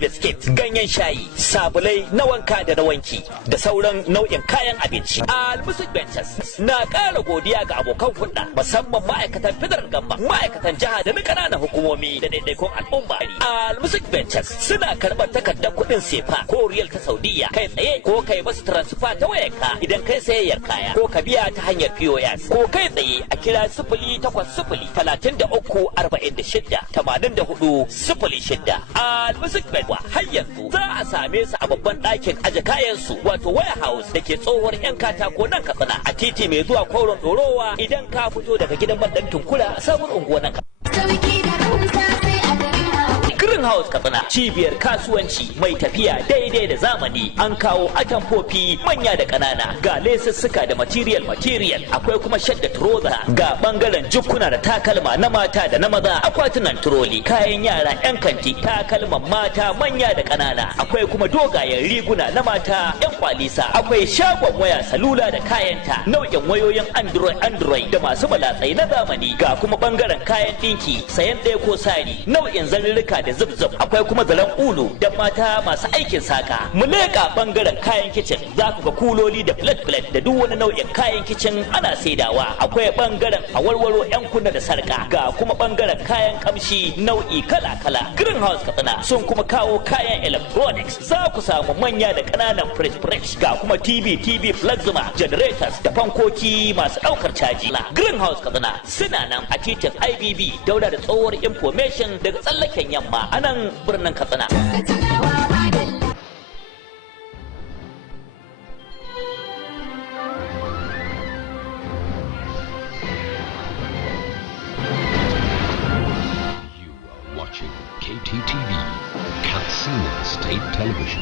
ganyen shayi, sabulai na wanka da na wanki da sauran nau'in kayan abinci. A Music Ventures na ƙara godiya ga abokan hudda musamman ma'aikatan federal gamma, ma'aikatan jiha da na ƙananan hukumomi da daidaikun al'umma. A Music Ventures suna karɓar takardar kuɗin sefa ko riyal ta Saudiya kai tsaye ko kai masu transfer ta wayarka idan kai sayayyar kaya ko ka biya ta hanyar POS ko kai tsaye a kira 0800-33-46-84-06. A Music Ventures har yanzu za a same su a babban ɗakin aje kayan su wato warehouse da ke tsohuwar 'yan katako nan Katsina a titi mai zuwa Koron Dorowa idan ka fito daga gidan bandan Tunkura a sabon unguwar nan Greenhouse Katsina cibiyar kasuwanci mai tafiya daidai da zamani. An kawo atamfofi manya da ƙanana ga lesussuka da material akwai kuma shadda trouser ga bangaren jukkuna da takalma na mata da na maza, akwatunan turoli, kayan yara 'yan kanti, takalman mata manya da ƙanana, akwai kuma dogayen riguna na mata 'yan kwalisa, akwai shagon waya salula da kayanta, nau'in wayoyin android da masu malatsai na zamani, ga kuma bangaren kayan ɗinki, sayan ɗaya ko sari, nau'in zalurruka da zubzub, akwai kuma zaren ulu da mata masu aikin saka. Mu leƙa bangaren kayan kicin za ku ga kuloli da plate da duk wani nau'in kayan kicin ana saidawa. Akwai bangaren awarwaro 'yan kunna da sarka, ga kuma bangaren kayan kamshi nau'i kala-kala. Greenhouse Katsina sun kuma kawo kayan electronics, za ku samu manya da ƙananan fridge ga kuma TV plasma generators da fankoki masu ɗaukar caji. Greenhouse Katsina suna nan a titin IBB daura da tsohuwar information daga tsallaken yamma a nan birnin Katsina. You are watching KTTV, Katsina State Television.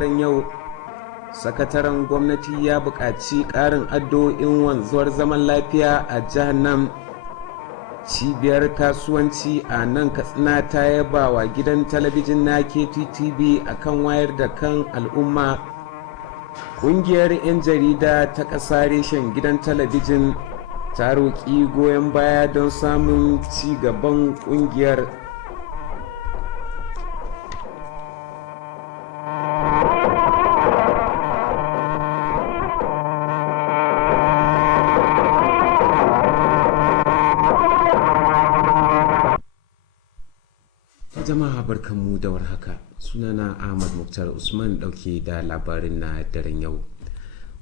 daren yau, sakataren gwamnati ya buƙaci ƙarin addu'o'in wanzuwar zaman lafiya a jihar nan. Cibiyar kasuwanci a nan Katsina ta yaba wa gidan talabijin na KTTV akan wayar da kan al'umma. Ƙungiyar 'yan jarida ta ƙasa reshen gidan talabijin ta roƙi goyon baya don samun ci gaban ƙungiyar. Jama'a barkanmu da warhaka, sunana Ahmad Muktar Usman dauke da labarin na daren yau.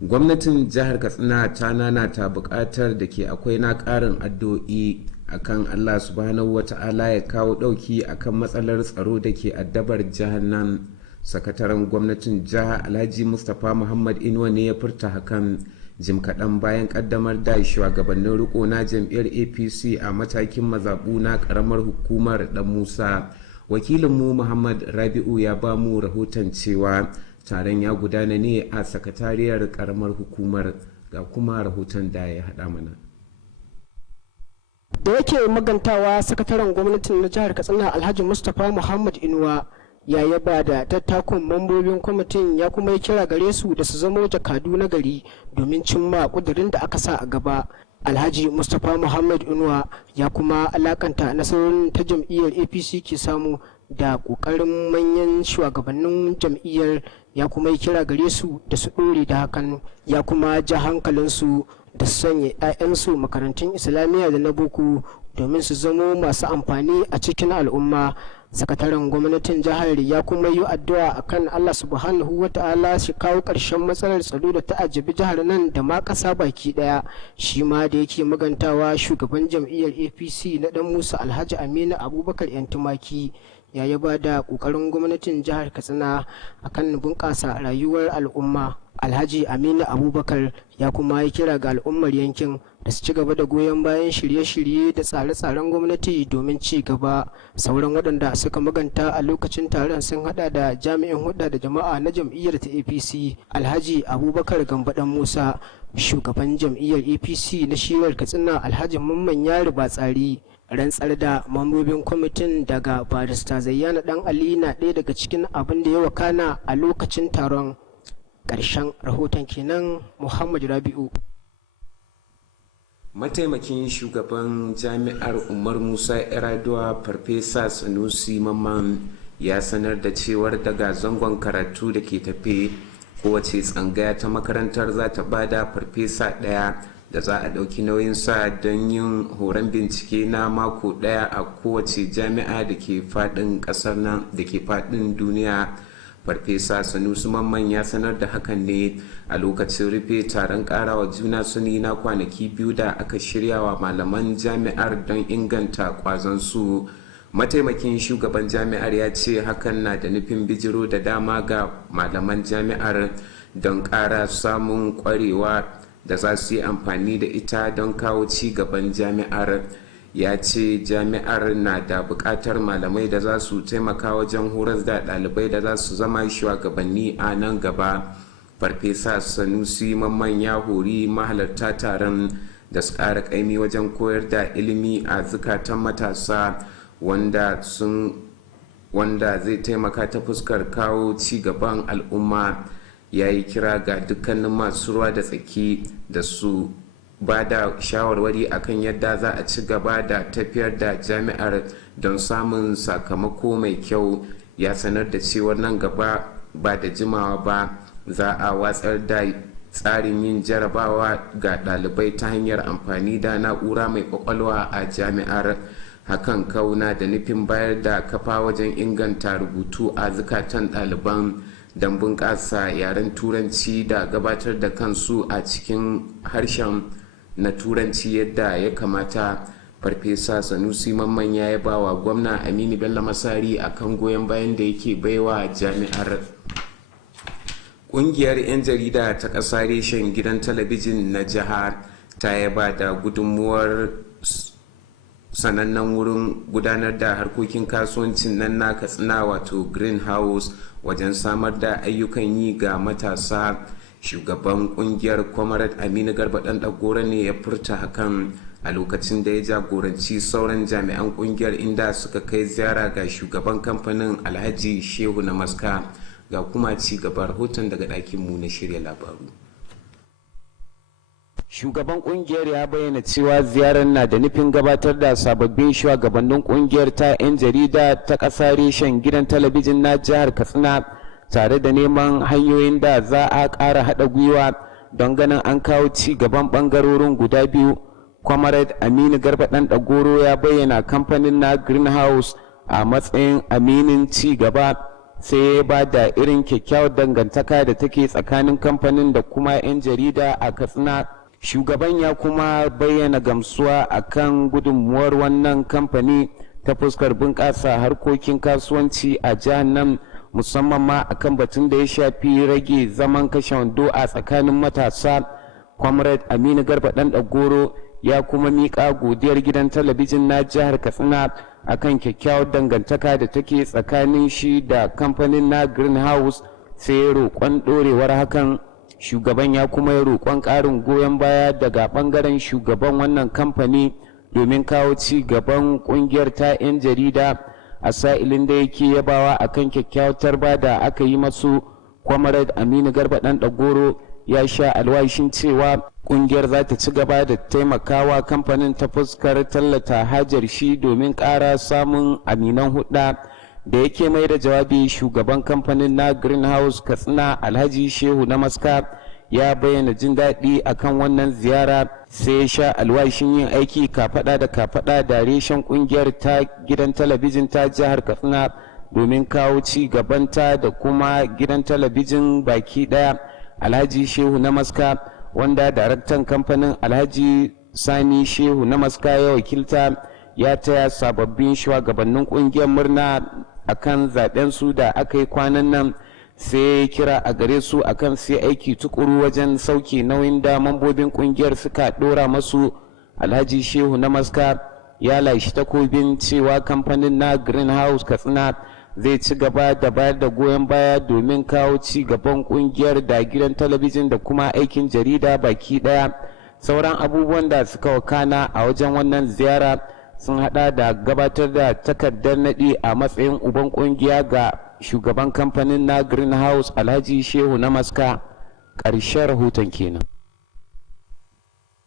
Gwamnatin jihar Katsina ta nanata bukatar da ke akwai na karin addu'o'i akan Allah subhanahu wata'ala ya kawo dauki akan matsalar tsaro da ke addabar jihar nan. Sakataren gwamnatin jihar Alhaji Mustapha Muhammad Inuwa ne ya furta hakan jim kaɗan bayan ƙaddamar da shugabannin riko na jam'iyyar APC a matakin mazaɓu na ƙaramar hukumar Dan Musa. Wakilinmu Muhammad Rabi'u ya ba mu rahoton cewa taron ya gudana ne a sakatariyar ƙaramar hukumar, ga kuma rahoton da ya haɗa mana. Da yake magantawa, sakataren gwamnatin na jihar Katsina Alhaji Mustapha Muhammad Inuwa ya yaba da tattakun mambobin kwamitin, ya kuma yi kira gare su da su zama jakadu na gari domin cimma kudurin da aka sa a gaba. Alhaji Mustapha Muhammad Inuwa ya kuma alakanta nasarorin ta jam'iyyar APC ke samu da kokarin manyan shugabannin jam'iyyar, ya kuma yi kira gare su da su dore da hakan, ya kuma ja hankalinsu da su sanya 'ya'yansu makarantun islamiyya da na boko domin su zamo masu amfani a cikin al'umma. Sakataren gwamnatin jihar ya kuma yi addu'a akan Allah subhanahu wa ta'ala shi kawo ƙarshen matsalar tsaro da ta ajabi jihar nan da ma ƙasa baki ɗaya. Shi ma da yake magantawa, shugaban jam'iyyar APC na Dan Musa Alhaji Aminu Abubakar yan tumaki ya yaba da ƙoƙarin gwamnatin jihar Katsina akan bunƙasa rayuwar al'umma. Alhaji Aminu Abubakar ya kuma yi kira ga al'ummar yankin da su ci gaba da goyon bayan shirye-shirye da tsare-tsaren gwamnati domin ci gaba. Sauran waɗanda suka maganta a lokacin taron sun hada da jami'in hulɗa da jama'a na jam'iyyar ta APC Alhaji Abubakar Gambaɗan Musa, shugaban jam'iyyar APC na shiyar Katsina Alhaji Mamman Yari Batsari. Rantsar da mambobin kwamitin daga barista Zayyana Dan Ali na ɗaya daga cikin abin da ya wakana a lokacin taron. Ƙarshen rahoton kenan. Muhammad Rabi'u. Mataimakin shugaban jami'ar Umar Musa Yar'adua Farfesa Sanusi Mamman ya sanar da cewar daga zangon karatu da ke tafe, kowace tsangaya ta makarantar za ta bada farfesa ɗaya da za a ɗauki nauyinsa don yin horon bincike na mako ɗaya a kowace jami'a da ke faɗin ƙasar nan da ke faɗin duniya. Farfesa Sanusi Mamman ya sanar da hakan ne a lokacin rufe taron karawa juna sani na kwanaki biyu da aka shirya wa malaman jami'ar don inganta kwazonsu. Mataimakin shugaban jami'ar ya ce hakan na da nufin bijiro da dama ga malaman jami'ar don ƙara samun ƙwarewa da za su yi amfani da ita don kawo ci gaban jami'ar. Ya ce jami'ar na da buƙatar malamai da za su taimaka wajen horar da ɗalibai da za su zama shugabanni a nan gaba. Farfesa Sanusi Mamman ya hori mahalarta taron da su ƙara ƙaimi wajen koyar da ilimi a zukatan matasa wanda zai taimaka ta fuskar kawo ci gaban al'umma. Ya yi kira ga dukkanin masu ruwa da tsaki da su ba da shawarwari akan yadda za a ci gaba da tafiyar da jami'ar don samun sakamako mai kyau. Ya sanar da cewar nan gaba ba da jimawa ba za a watsar da tsarin yin jarabawa ga ɗalibai ta hanyar amfani da na'ura mai kwakwalwa a jami'ar. Hakan kauna da nufin bayar da kafa wajen inganta rubutu a zukatan ɗaliban don bunƙasa yaren turanci da gabatar da kansu a cikin harshen na turanci yadda ya kamata. Farfesa Sanusi Mamman ya yaba wa gwamna Aminu Bello Masari akan goyon bayan da yake baiwa jami'ar. Ƙungiyar 'yan jarida ta ƙasa reshen gidan talabijin na jiha ta yaba da gudunmuwar sanannen wurin gudanar da harkokin kasuwancin nan na Katsina wato greenhouse wajen samar da ayyukan yi ga matasa. Shugaban kungiyar Comrade Aminu Garba dan Dagora ne ya furta hakan a lokacin da ya jagoranci sauran jami'an kungiyar inda suka kai ziyara ga shugaban kamfanin Alhaji Shehu na Maska. Ga kuma ci gaba rahoton daga ɗakin mu na shirya labaru. Shugaban kungiyar ya bayyana cewa ziyarar na da nufin gabatar da sababbin shugabannin kungiyar ta 'yan jarida ta ƙasa reshen gidan talabijin na jihar Katsina, tare da neman hanyoyin da za a ƙara haɗa gwiwa don ganin an kawo ci gaban ɓangarorin guda biyu. Comrade Aminu Garba ɗan Dagoro ya bayyana kamfanin na Greenhouse a matsayin aminin ci gaba, sai ya ba da irin kyakkyawar dangantaka da take tsakanin kamfanin da kuma 'yan jarida a Katsina. Shugaban ya kuma bayyana gamsuwa akan gudunmuwar wannan kamfani ta fuskar bunƙasa harkokin kasuwanci a jihar nan, musamman ma akan batun da ya shafi rage zaman kashe wando a tsakanin matasa. Comrade Aminu Garba ɗan Dagoro ya kuma miƙa godiyar gidan talabijin na jihar Katsina akan kyakkyawar dangantaka da take tsakanin shi da kamfanin na Greenhouse, sai roƙon ɗorewar hakan. Shugaban ya kuma yi roƙon ƙarin goyon baya daga ɓangaren shugaban wannan kamfani domin kawo ci gaban ƙungiyar ta 'yan jarida. A sa'ilin da yake yabawa akan kyakkyawar tarba da aka yi masu, Comrade Aminu Garba ɗan Dagoro ya sha alwashin cewa ƙungiyar za ta ci gaba da taimakawa kamfanin ta fuskar tallata hajar shi domin ƙara samun aminan hudda. Da yake mai da jawabi, shugaban kamfanin na Greenhouse Katsina Alhaji Shehu na Maska ya bayyana jin daɗi akan wannan ziyara, sai ya sha alwashin yin aiki kafaɗa da kafaɗa da reshen ƙungiyar ta gidan talabijin ta jihar Katsina domin kawo ci gabanta da kuma gidan talabijin baki ɗaya. Alhaji Shehu na Maska, wanda daraktan kamfanin Alhaji Sani Shehu na Maska ya wakilta, ya taya sababbin shugabannin ƙungiyar murna akan zaben su da aka yi kwanan nan, sai kira a gare su akan sai aiki tukuru wajen sauke nauyin da mambobin kungiyar suka dora masu. Alhaji Shehu na Maska ya lashe takobin cewa kamfanin na Greenhouse Katsina zai ci gaba da bayar da goyon baya domin kawo ci gaban kungiyar da gidan talabijin da kuma aikin jarida baki daya. Sauran abubuwan da suka wakana a wajen wannan ziyara sun hada da gabatar da takardar naɗi a matsayin uban kungiya ga shugaban kamfanin na Greenhouse Alhaji Shehu na Maska. Ƙarshen rahoton kenan.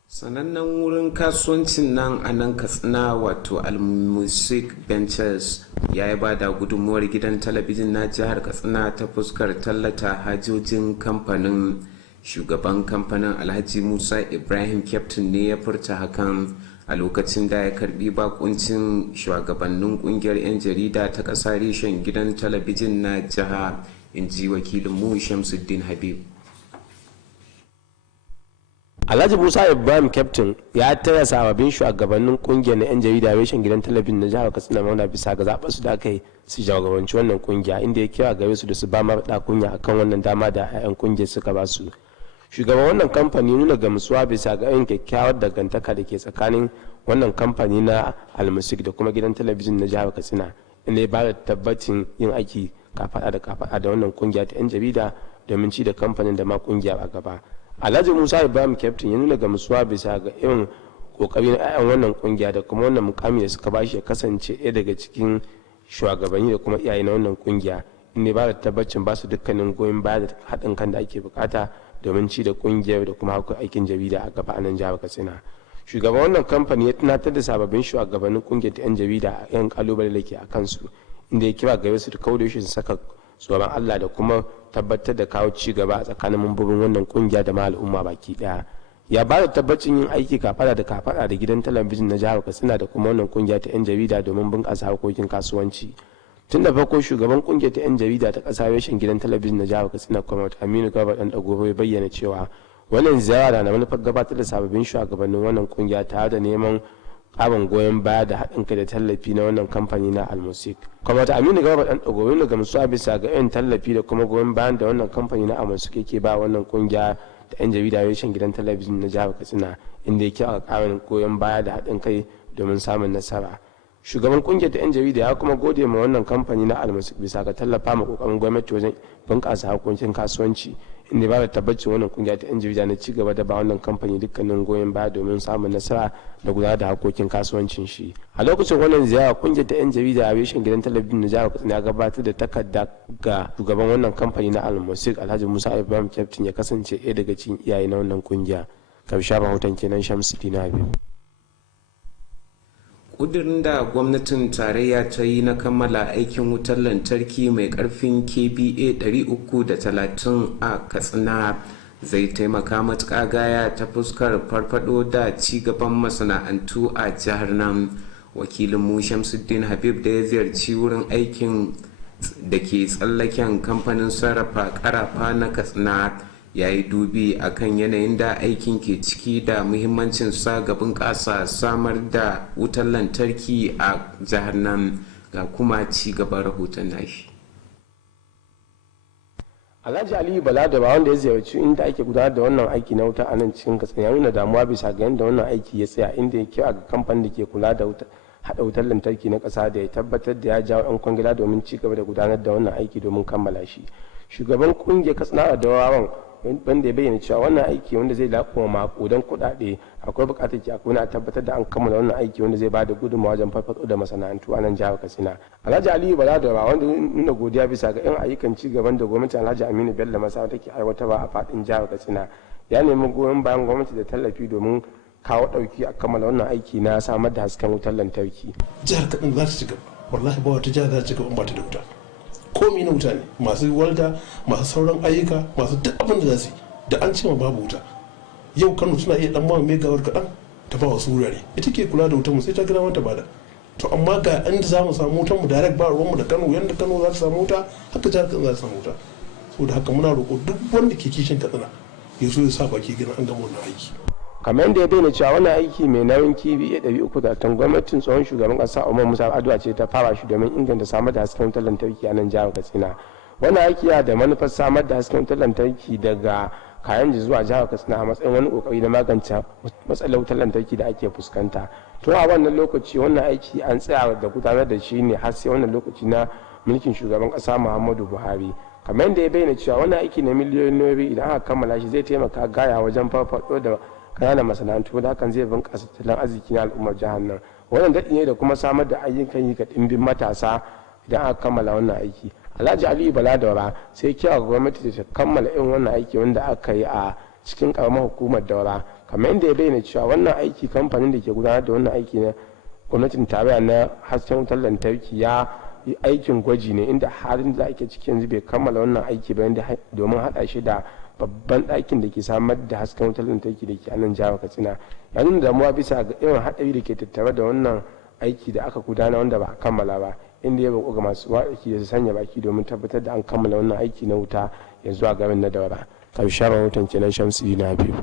Sanannen wurin kasuwancin nan a nan Katsina wato Al-Music Ventures ya yi bada gudunmuwar gidan talabijin na jihar Katsina ta fuskar tallata hajojin kamfanin. Shugaban kamfanin Alhaji Musa Ibrahim Captain ne ya furta hakan a lokacin da ya karbi bakuncin shugabannin kungiyar 'yan jarida ta ƙasa reshen gidan talabijin na jiha, in ji wakilin mu Shamsuddin Habib. Alhaji Musa Ibrahim Captain ya taya sababbin shugabannin kungiyar na 'yan jarida reshen gidan talabijin na jihar Katsina mauna bisa ga zaɓar su da aka yi su jagoranci wannan kungiya, inda ya kira gare su da su ba ma kunya akan wannan dama da 'yan kungiyar suka ba su. Shugaban wannan kamfani nuna gamsuwa bisa ga yin kyakkyawar dangantaka da ke tsakanin wannan kamfani na Almusik da kuma gidan talabijin na jihar Katsina, inda ya ba da tabbacin yin aiki kafaɗa da kafaɗa da wannan kungiya ta 'yan jarida domin ci da kamfanin da ma kungiya a gaba. Alhaji Musa Ibrahim Captain ya nuna gamsuwa bisa ga irin kokari na 'ya'yan wannan kungiya da kuma wannan mukami da suka bashi ya kasance ɗaya daga cikin shugabanni da kuma iyaye na wannan kungiya, inda ba da tabbacin ba su dukkanin goyon baya da haɗin kan da ake bukata domin ci da kungiyar da kuma harkar aikin jarida a gaba a nan jihar Katsina. Shugaban wannan kamfani ya tunatar da sababbin shugabannin kungiyar ta 'yan jarida a 'yan kalubale da ke a kansu, inda ya kira gare su da kaudashi su saka tsoron Allah da kuma tabbatar da kawo ci gaba a tsakanin mambobin wannan kungiya da ma al'umma baki daya. Ya ba da tabbacin yin aiki kafada da kafada da gidan talabijin na jihar Katsina da kuma wannan kungiya ta 'yan jarida domin bunƙasa harkokin kasuwanci. Tun da farko shugaban kungiyar ta 'yan jarida ta ƙasa reshen gidan talabijin na jihar Katsina Comrade Aminu Garba ɗan Dagoro ya bayyana cewa wannan ziyara na manufar gabatar da sababbin shugabannin wannan kungiya tare da neman ƙarin goyon baya da haɗin kai da tallafi na wannan kamfani na Almusik. Comrade Aminu Garba ɗan Dagoro yana gamsuwa bisa ga yin tallafi da kuma goyon bayan da wannan kamfani na Almusik yake ba wannan kungiya ta 'yan jarida reshen gidan talabijin na jihar Katsina, inda ya kira ƙarin goyon baya da haɗin kai domin samun nasara. Shugaban kungiyar ta 'yan jarida ya kuma gode ma wannan kamfani na almusik bisa ga tallafa ma kokarin gwamnati wajen bunƙasa harkokin kasuwanci, inda ba da tabbacin wannan kungiya ta 'yan jarida na ci gaba da ba wannan kamfani dukkanin goyon baya domin samun nasara da gudanar da harkokin kasuwancin shi. A lokacin wannan ziyara kungiyar ta 'yan jarida a reshen gidan talabijin na jihar Katsina ya gabatar da takarda ga shugaban wannan kamfani na almusik Alhaji Musa Ibrahim Captain ya kasance ɗaya daga cikin iyaye na wannan kungiya. Karshen rahoton kenan Shamsuddin Habib. ƙudurin da gwamnatin tarayya ta yi na kammala aikin wutar lantarki mai ƙarfin kba 330 a katsina zai taimaka matuƙa gaya ta fuskar farfado da cigaban masana'antu a jihar nan. Wakilin mu Shamsuddin Habib da ya ziyarci wurin aikin da ke tsallaken kamfanin sarrafa ƙarafa na katsina ya yi dubi akan yanayin da aikin ke ciki da muhimmancin sa ga bunƙasa samar da wutar lantarki a jihar nan, ga kuma ci gaban rahoton nashi. Alhaji Aliyu Bala da wanda ya ziyarci inda ake gudanar da wannan aiki na wuta a nan cikin Katsina ya nuna damuwa bisa ga yadda wannan aiki ya tsaya, inda ya kira ga kamfanin da ke kula da hada wutar lantarki na ƙasa da ya tabbatar da ya jawo 'yan kwangila domin ci gaba da gudanar da wannan aiki domin kammala shi. Shugaban kungiyar Katsina a Dawawan wanda ya bayyana cewa wannan aiki wanda zai lakuma makudan kuɗaɗe akwai buƙatar ki akwai na tabbatar da an kammala wannan aiki wanda zai bada gudunmawa wajen farfaɗo da masana'antu a nan jihar Katsina. Alhaji Aliyu Bala da wanda nuna godiya bisa ga 'yan ayyukan ci gaban da gwamnatin Alhaji Aminu Bello Masa take aiwatarwa a faɗin jihar Katsina ya nemi goyon bayan gwamnati da tallafi domin kawo ɗauki a kammala wannan aiki na samar da hasken wutar lantarki. Jihar Katsina za ta ci gaba, wallahi ba wata jihar za ta ci gaba in ba ta da wuta. Komi na wuta ne, masu walda, masu sauran ayyuka, masu duk abin da za su yi da an ce ma babu wuta. Yau Kano suna iya dan mawa megawar kaɗan ta ba wasu wurare, ita ke kula da wutar mu sai ta gina mata bada. To amma ga inda za mu samu wutar mu direct ba ruwan mu da Kano, yanda Kano za ta samu wuta haka jihar Katsina za ta samu wuta. Saboda haka muna roƙo duk wanda ke kishin Katsina ya so ya sa baki gina an gama wannan aiki. Kamar yadda ya bayyana cewa wannan aiki mai nauyin kibi 300 gwamnatin tsohon shugaban kasa Umar Musa Adua ce ta fara shi domin inganta samar da hasken wutar lantarki a nan jihar Katsina. Wannan aiki yana da manufar samar da hasken wutar lantarki daga Kayanji zuwa jihar Katsina a matsayin wani kokari na magance matsalar wutar lantarki da ake fuskanta. To a wannan lokaci wannan aiki an tsaya da gudanar da shi ne har sai wannan lokaci na mulkin shugaban kasa Muhammadu Buhari. Kamar yadda ya bayyana cewa wannan aiki na miliyoyi idan aka kammala shi zai taimaka gaya wajen farfaɗo da kananan masana'antu da hakan zai bunƙasa tattalin arziki na al'ummar jihar nan. Wannan daɗi ne da kuma samar da ayyukan yi ga ɗimbin matasa idan aka kammala wannan aiki. Alhaji Aliyu Bala Daura sai kira gwamnati da ta kammala irin wannan aiki wanda aka yi a cikin ƙaramar hukumar Daura. Kamar yadda ya bayyana cewa wannan aiki kamfanin da ke gudanar da wannan aiki na gwamnatin tarayya na hasken wutar lantarki ya yi aikin gwaji ne, inda halin da ake ciki yanzu bai kammala wannan aiki ba domin haɗa shi da babban ɗakin da ke samar da hasken wutar lantarki da ke a nan jihar Katsina. Ya nuna damuwa bisa ga irin haɗari da ke tattare da wannan aiki da aka gudana wanda ba a kammala ba, inda ya roƙo ga masu waɗaki da su sanya baki domin tabbatar da an kammala wannan aiki na wuta ya zuwa garin na Daura. Ƙarshen rahoton kenan Shamsuddin Habib.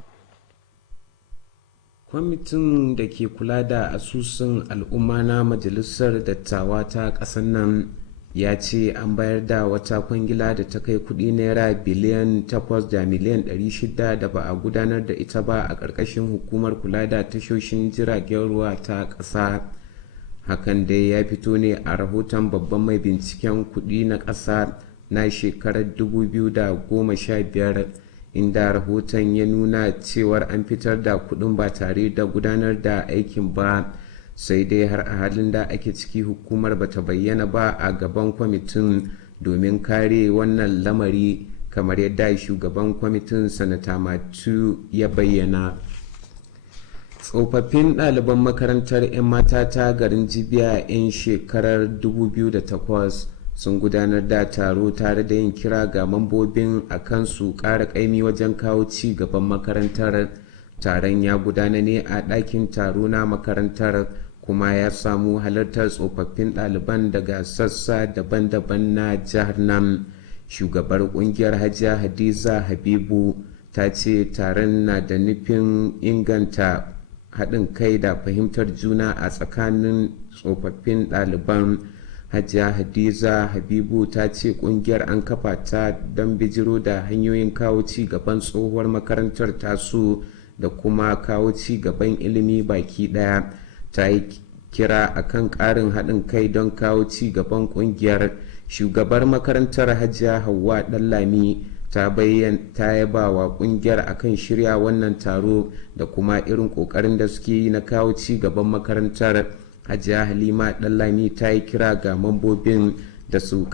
Kwamitin da ke kula da asusun al'umma na majalisar dattawa ta ƙasar nan ya ce an bayar da wata kwangila da ta kai kudi naira biliyan 8 da miliyan 600 da ba a gudanar da ita ba a ƙarƙashin hukumar kula da tashoshin jiragen ruwa ta ƙasa. Hakan dai ya fito ne a rahoton babban mai binciken kudi na ƙasa na shekarar 2015, inda rahoton ya nuna cewar an fitar da kudin ba tare da gudanar da aikin ba. Sai dai har a halin da ake ciki hukumar bata bayyana ba a gaban kwamitin domin kare wannan lamari, kamar yadda shugaban kwamitin sanata Matu ya bayyana. Tsofaffin ɗaliban makarantar 'yan mata ta garin Jibiya 'yan shekarar 2008 sun gudanar da taro tare da yin kira ga mambobin a kan su ƙara ƙaimi wajen kawo ci gaban makarantar. Taron ya gudana ne a ɗakin taro na makarantar, kuma ya samu halartar tsofaffin ɗaliban daga sassa daban-daban na jihar nan. Shugabar ƙungiyar Hajiya Hadiza Habibu ta ce taron na da nufin inganta haɗin kai da fahimtar juna a tsakanin tsofaffin ɗaliban. Hajiya Hadiza Habibu ta ce ƙungiyar an kafa ta don bijiro da hanyoyin kawo ci gaban tsohuwar makarantar tasu da kuma kawo ci gaban ilimi baki ɗaya. ta yi kira akan ƙarin haɗin kai don kawo ci gaban ƙungiyar. Shugabar makarantar Hajiya Hauwa Ɗanlami ta yaba wa ƙungiyar akan shirya wannan taro da kuma irin ƙoƙarin da suke yi na kawo ci gaban makarantar. Hajiya Halima Ɗanlami ta yi kira ga mambobin da su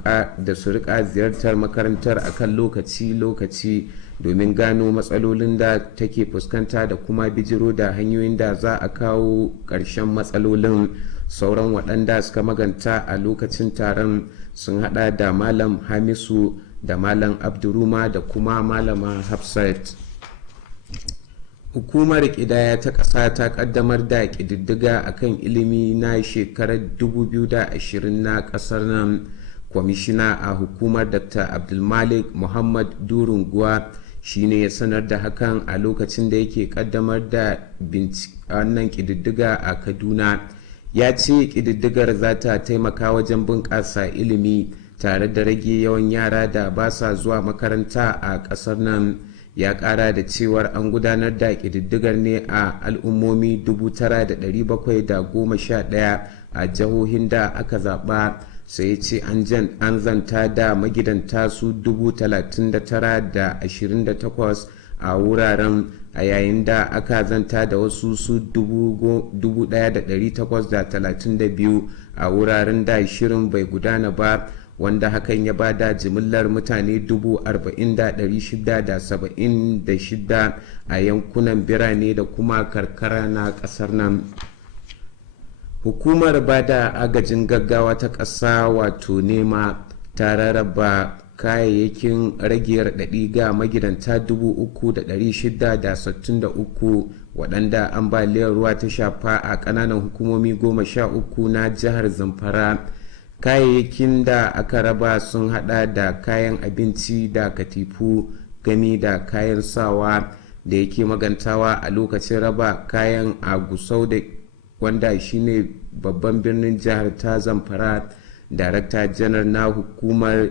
rika ziyartar makarantar akan lokaci-lokaci domin gano matsalolin da take fuskanta da kuma bijiro da hanyoyin da za a kawo ƙarshen matsalolin. Sauran waɗanda suka maganta a lokacin taron sun hada da Malam Hamisu da Malam Abduruma da kuma Malama Hafsat. Hukumar ƙidaya ta ƙasa ta ƙaddamar da ƙididdiga akan ilimi na shekarar 2020 na ƙasar nan. Kwamishina a hukumar Dr. Abdulmalik Muhammad Durunguwa shi ne ya sanar da hakan a lokacin da yake ƙaddamar da wannan ƙididdiga a Kaduna. Ya ce ƙididdigar za ta taimaka wajen bunƙasa ilimi tare da rage yawan yara da ba sa zuwa makaranta a ƙasar nan. Ya ƙara da cewar an gudanar da ƙididdigar ne a al'ummomi 9,711 a jihohin da aka zaɓa. Sai ya ce an zanta da magidanta su 39,028 a wuraren, a yayin da aka zanta da wasu su 1,832 a wuraren da shirin bai gudana ba, wanda hakan ya bada jimillar mutane 40,676 a yankunan birane da kuma karkara na kasar nan. Hukumar bada agajin gaggawa ta ƙasa wato nema ta rarraba kayayyakin rage raɗaɗi ga magidanta 3,663 waɗanda ambaliyar ruwa ta shafa a ƙananan hukumomi 13 na jihar Zamfara. Kayayyakin da aka raba sun hada da kayan abinci da katifu gami da kayan sawa. Da yake magantawa a lokacin raba kayan a Gusau da wanda shine babban birnin jihar ta Zamfara, Darakta Janar na hukumar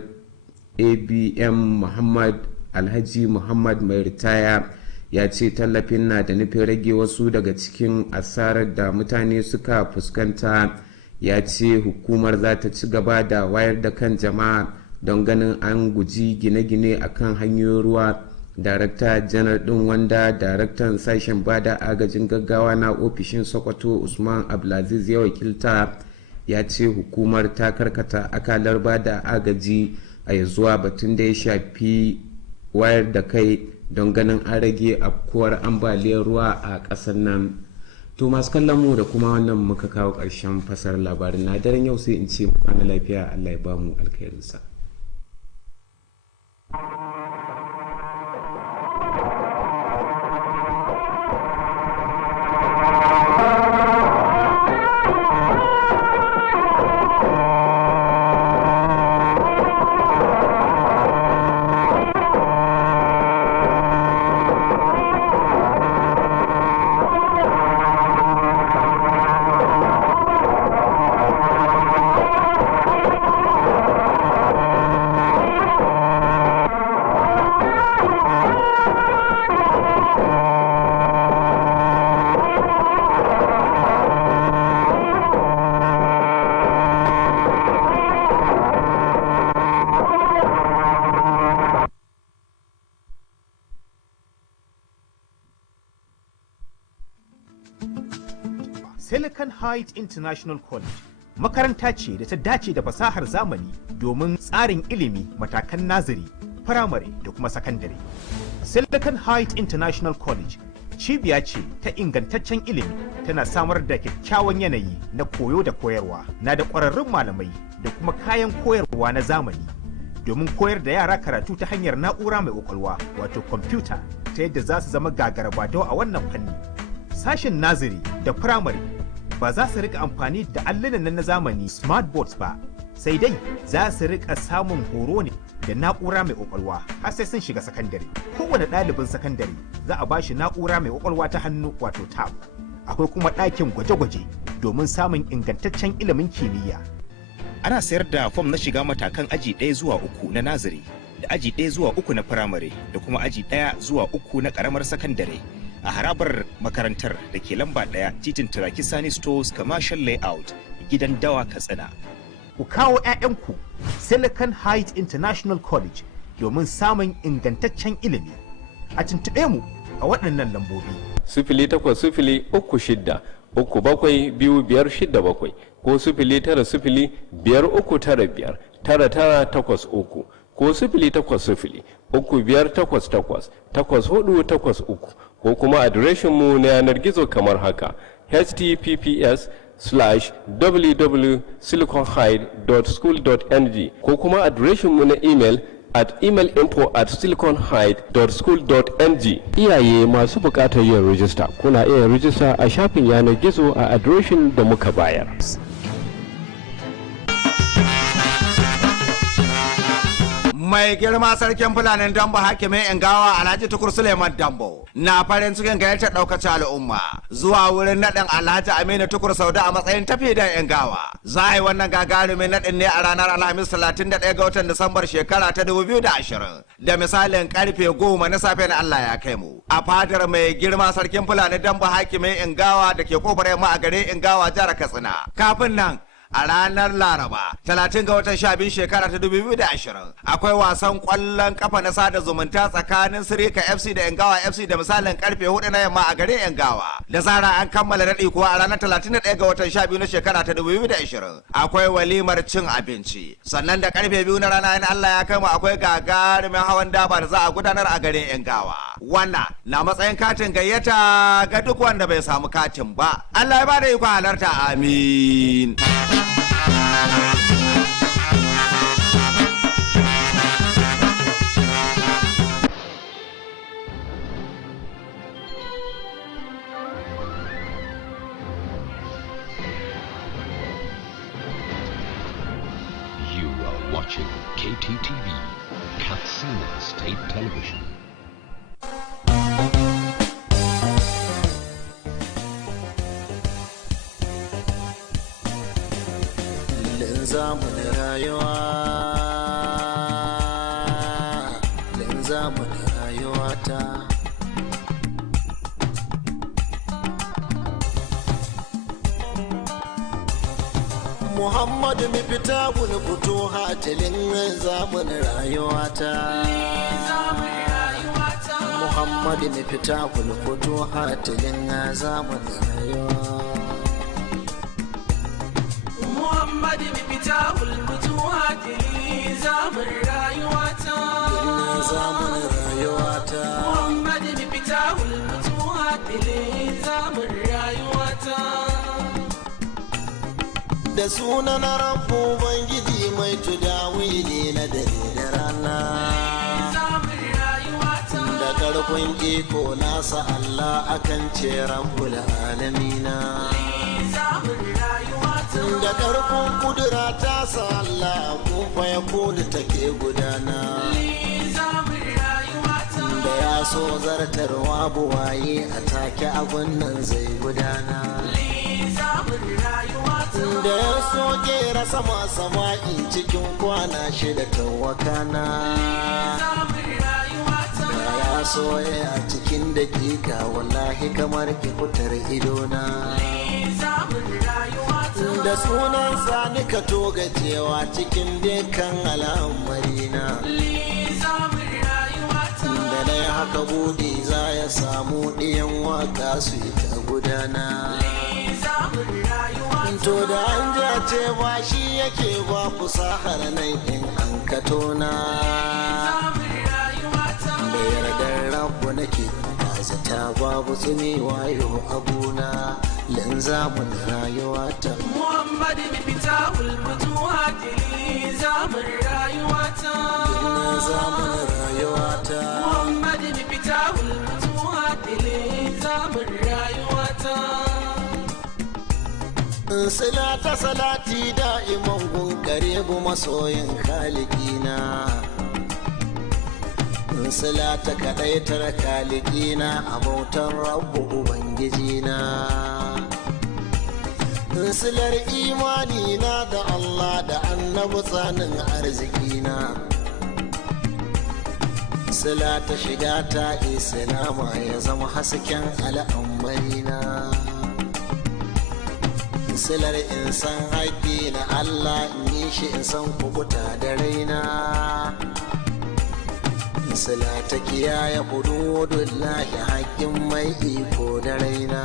ABM Muhammad Alhaji Muhammad mai ritaya ya ce tallafin na da nufin rage wasu daga cikin asarar da mutane suka fuskanta. Ya ce hukumar za ta ci gaba da wayar da kan jama'a don ganin an guji gine-gine akan hanyoyin ruwa. Darakta Janar din, wanda daraktan sashen bada agajin gaggawa na ofishin Sokoto Usman Abdulaziz ya wakilta, ya ce hukumar ta karkata akalar bada agaji a zuwa batun da ya shafi wayar da kai don ganin an rage afkuwar ambaliyar ruwa a ƙasar nan. To masu kallon mu da kuma wannan muka kawo ƙarshen fasar labarin na daren yau, sai in ce mu kwana lafiya, Allah ya ba mu alkhairinsa. Silicon Heights International College makaranta ce da ta dace da fasahar zamani domin tsarin ilimi matakan naziri, firamare da kuma sakandare. Silicon Heights International College cibiya ce ta ingantaccen ilimi, tana samar da kyakkyawan yanayi na koyo da koyarwa, na da ƙwararrun malamai da kuma kayan koyarwa na zamani domin koyar da yara karatu ta hanyar na'ura mai ƙwaƙwalwa wato kwamfuta, ta yadda za su zama gagarabatau a wannan fanni. Sashen naziri da firamare ba za su rika amfani da allunan na zamani smart boards ba, sai dai za su rika samun horo ne da na'ura mai ƙwaƙwalwa har sai sun shiga sakandare. Kowane ɗalibin sakandare za a bashi na'ura mai ƙwaƙwalwa ta hannu wato tab. Akwai kuma ɗakin gwaje-gwaje domin samun ingantaccen ilimin kimiyya. Ana sayar da fom na shiga matakan aji 1 zuwa 3 na naziri da aji 1 zuwa 3 na firamare da kuma aji 1 zuwa 3 na ƙaramar sakandare. a harabar makarantar da ke lamba 1 titin Turaki Sani Stores Commercial Layout, gidan Dawa, Katsina. Ku kawo 'ya'yanku Silicon Heights International College domin samun ingantaccen ilimi. A tuntuɓe mu a waɗannan lambobi. 0803-3725-5567 ko 0905-395-9983 ko 0800-3588-8483 ko kuma adireshinmu na yanar gizo kamar haka https://www.siliconhide.school.ng ko kuma adireshinmu na email at email.info@siliconhide.school.ng. Iyaye masu bukatar yin rijista kuna iya rijista a shafin yanar gizo a adireshin da muka bayar. Mai girma sarkin fulanin Dambo hakimin Ingawa Alhaji Tukur Suleiman Dambo na farin cikin gayyatar ɗaukacin al'umma zuwa wurin naɗin Alhaji Aminu Tukur Sauda a matsayin tafi da Ingawa. Za a yi wannan gagarumin naɗin ne a ranar Alhamis 31 ga watan Disambar shekara ta 2020 da misalin karfe 10 na safe na Allah ya kai mu a fadar mai girma sarkin fulanin Dambo hakimin Ingawa da ke kofar yamma a garin Ingawa jihar Katsina. Kafin nan a ranar Laraba 30 ga watan 12 shekara ta 2020 akwai wasan kwallon kafa na sada zumunta tsakanin Sirika FC da Yangawa FC da misalin karfe 4 na yamma a garin Yangawa. Da zara an kammala nadi kuwa a ranar 31 ga watan 12 na shekara ta 2020 akwai walimar cin abinci. Sannan da karfe 2 na rana in Allah ya kai mu akwai gagarumin hawan daba da za a gudanar a garin Yangawa. Wannan na matsayin katin gayyata ga duk wanda bai samu katin ba. Allah ya bada iko halarta, amin. You are watching KTTV, Katsina State Television. Linzamun rayuwa, linzamun rayuwata. Muhammadu mi fita wani fito hatilin zamun rayuwata. Muhammadu mi fita wani fito hatilin zamun rayuwa. Muhammadu mifitahul futuhati zamun rayuwata. Zamun rayuwata. Muhammadu mifitahul futuhati zamun rayuwata. Da sunan rabu Ubangiji mai tudawili na dare da rana. Zamun rayuwata. Da karfin iko nasa Allah akan ce rabbul alamina. Zamun rayuwata. Da karfin kudura ta sa Allah kufa ya kudu take gudana. Da ya so zartarwa buwaye a take abun nan zai gudana. Da ya so kera sama sama'i cikin kwana shida tawakana. Da ya so ya cikin dakika wallahi kamar ki fitar idona. Da sunan sani ka toga cewa cikin dukkan al'amarina. Da na yi haka budi za ya samu ɗiyan waka su yi ta gudana. To da an ce ba shi yake ba fusahar nan in an ka tona. Da yardar rabu nake zata babu tsumi wayo abuna. Linzamun rayuwata. Muhammadu mifitahul futuhati zamun rayuwata. Zamun rayuwata. Muhammadu mifitahul futuhati zamun rayuwata. Sila ta salati da'iman gun karibu masoyin kalikina. Sila ta kadaitar kalikina a bautar rabu ubangijina. Silar imani na da Allah da annabi tsanin arzikina. sila ta shiga ta islama ya zama hasken al'ammarina. Silar in san haƙƙi na Allah in yi shi in san kubuta da raina. Sila ta kiyaye hududullahi haƙƙin mai iko da raina.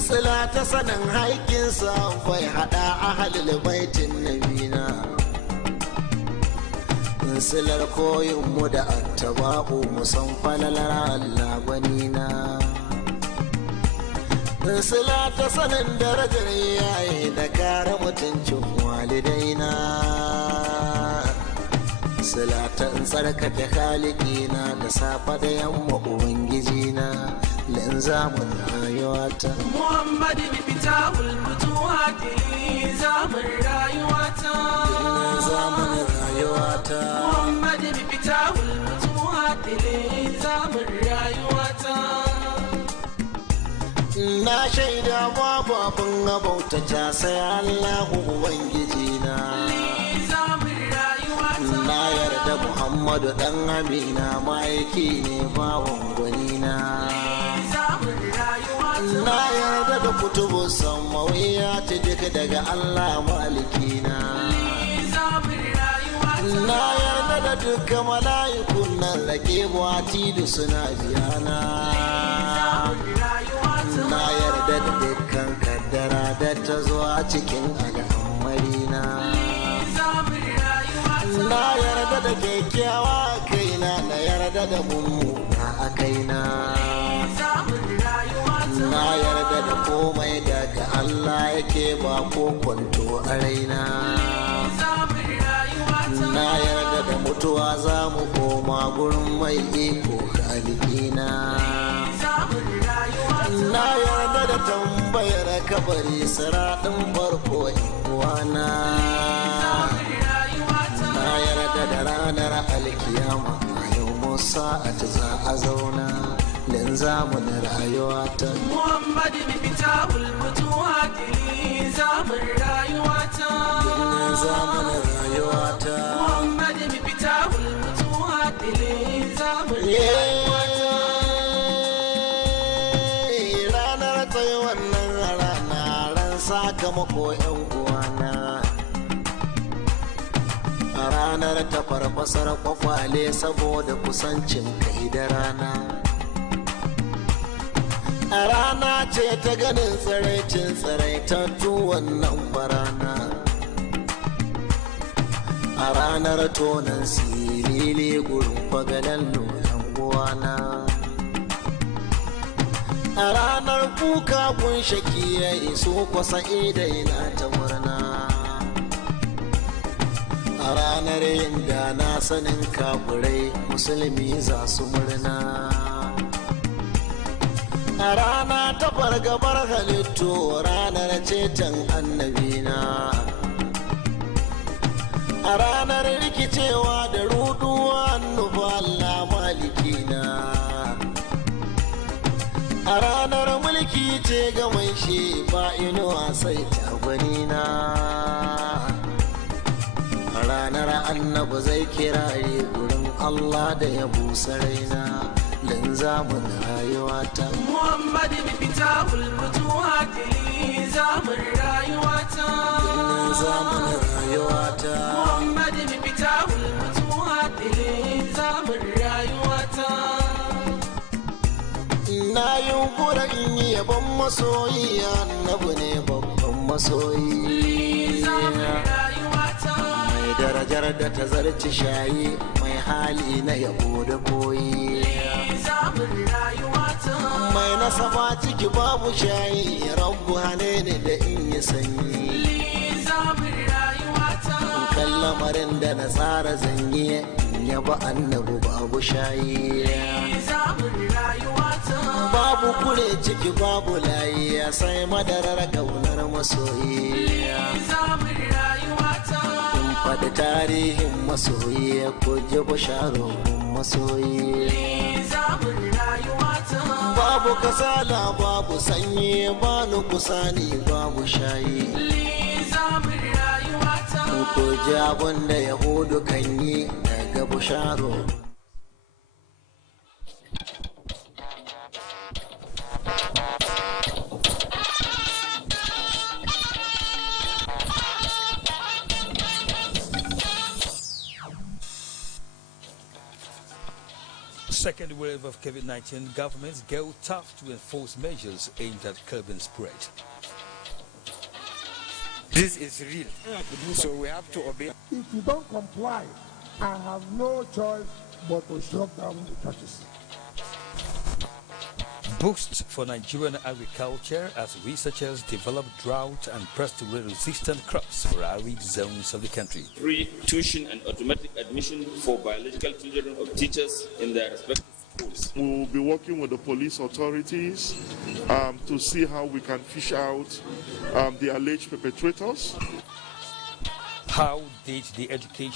Sila ta sanin haƙƙinsa bai haɗa ahalil baitin nabina. Silar koyinmu da attaba'u musan falalar Allah gwanina. Sila ta sanin darajar yayi da kare mutuncin walidaina. Sila ta tsarkake halikina da safa da yamma ubangijina. Linzamin rayuwata Muhammad bifitahul futuhati linzamin rayuwata. Linzamin rayuwata Muhammad bifitahul futuhati linzamin rayuwata. Na shaida babu abin abautata sai Allahu Ubangijina. Na yarda Muhammadu ɗan Amina ma'aiki ne bawan gwanina. Na yarda da kutubu samawiya ta duka daga Allah malikina. Na yarda da duka mala'ikun nan rake buwati da suna biyana. Na yarda da dukkan kaddara da ta zuwa cikin al'amarina. Na yarda da kyakkyawa kaina, na yarda da mummuna a kaina. Na yarda da komai daga Allah yake ba ko kwanto a raina. Na yarda da mutuwa za mu koma gurin mai iko halikina. Na yarda da tambayar kabari siraɗin farko ikuwana. Na yarda da ranar alkiyama a yau musa a ta za a zauna. Linzamin rayuwata Muhammad bifitahul futuhati linzamin rayuwata. Linzamin rayuwata Muhammad bifitahul futuhati linzamin rayuwata. Ranar tsaye wannan rana ran sakamako yan uwana. Ranar ta farfasar kwakwale saboda kusancin kai da rana. A rana ce ta ganin tsiraicin tsiraitattu wannan barana. A ranar tonan silili gurin fagalan nunan uwana. A ranar kuka kun shaki ya iso kwasa idai na ta murna. A ranar yin da na sanin kafurai musulmi za su murna. A rana ta fargabar halittu ranar ceton annabina. A ranar rikicewa da ruduwa annufa Allah malikina. A ranar mulki ce ga mai shi ba inuwa sai tagwanina. A ranar annabi zai kirare gurin Allah da ya busa raina. Linzamin rayuwata Muhammad bifitahul futuhati linzamin rayuwata. Linzamin rayuwata Muhammad bifitahul futuhati linzamin rayuwata. Na yunkura in yi yabon masoyi annabi ne babban masoyi. Linzamin rayuwata. Mai darajar da ta zarci shayi mai hali na yabo da koyi. Mai nasaba ciki babu shayi rabbu hane ne da in yi sanyi. Kan lamarin da na tsara zanyi in yaba annabu babu shayi. Babu kure ciki babu layi sai madarar kaunar masoyi. In faɗi tarihin masoyi ko ji bisharar masoyi. Babu kasala babu sanyi bani kusani babu shayi. Ko ji abin da yahudu kan yi ga busharo. Second wave of COVID-19, governments go tough to enforce measures aimed at curbing spread. This is real, so we have to obey. If you don't comply, I have no choice but to shut down the churches. Boost for Nigerian agriculture as researchers develop drought and pest-resistant crops for arid zones of the country. Free tuition and automatic admission for biological children of teachers in their respective schools. We will be working with the police authorities to see how we can fish out the alleged perpetrators. How did the education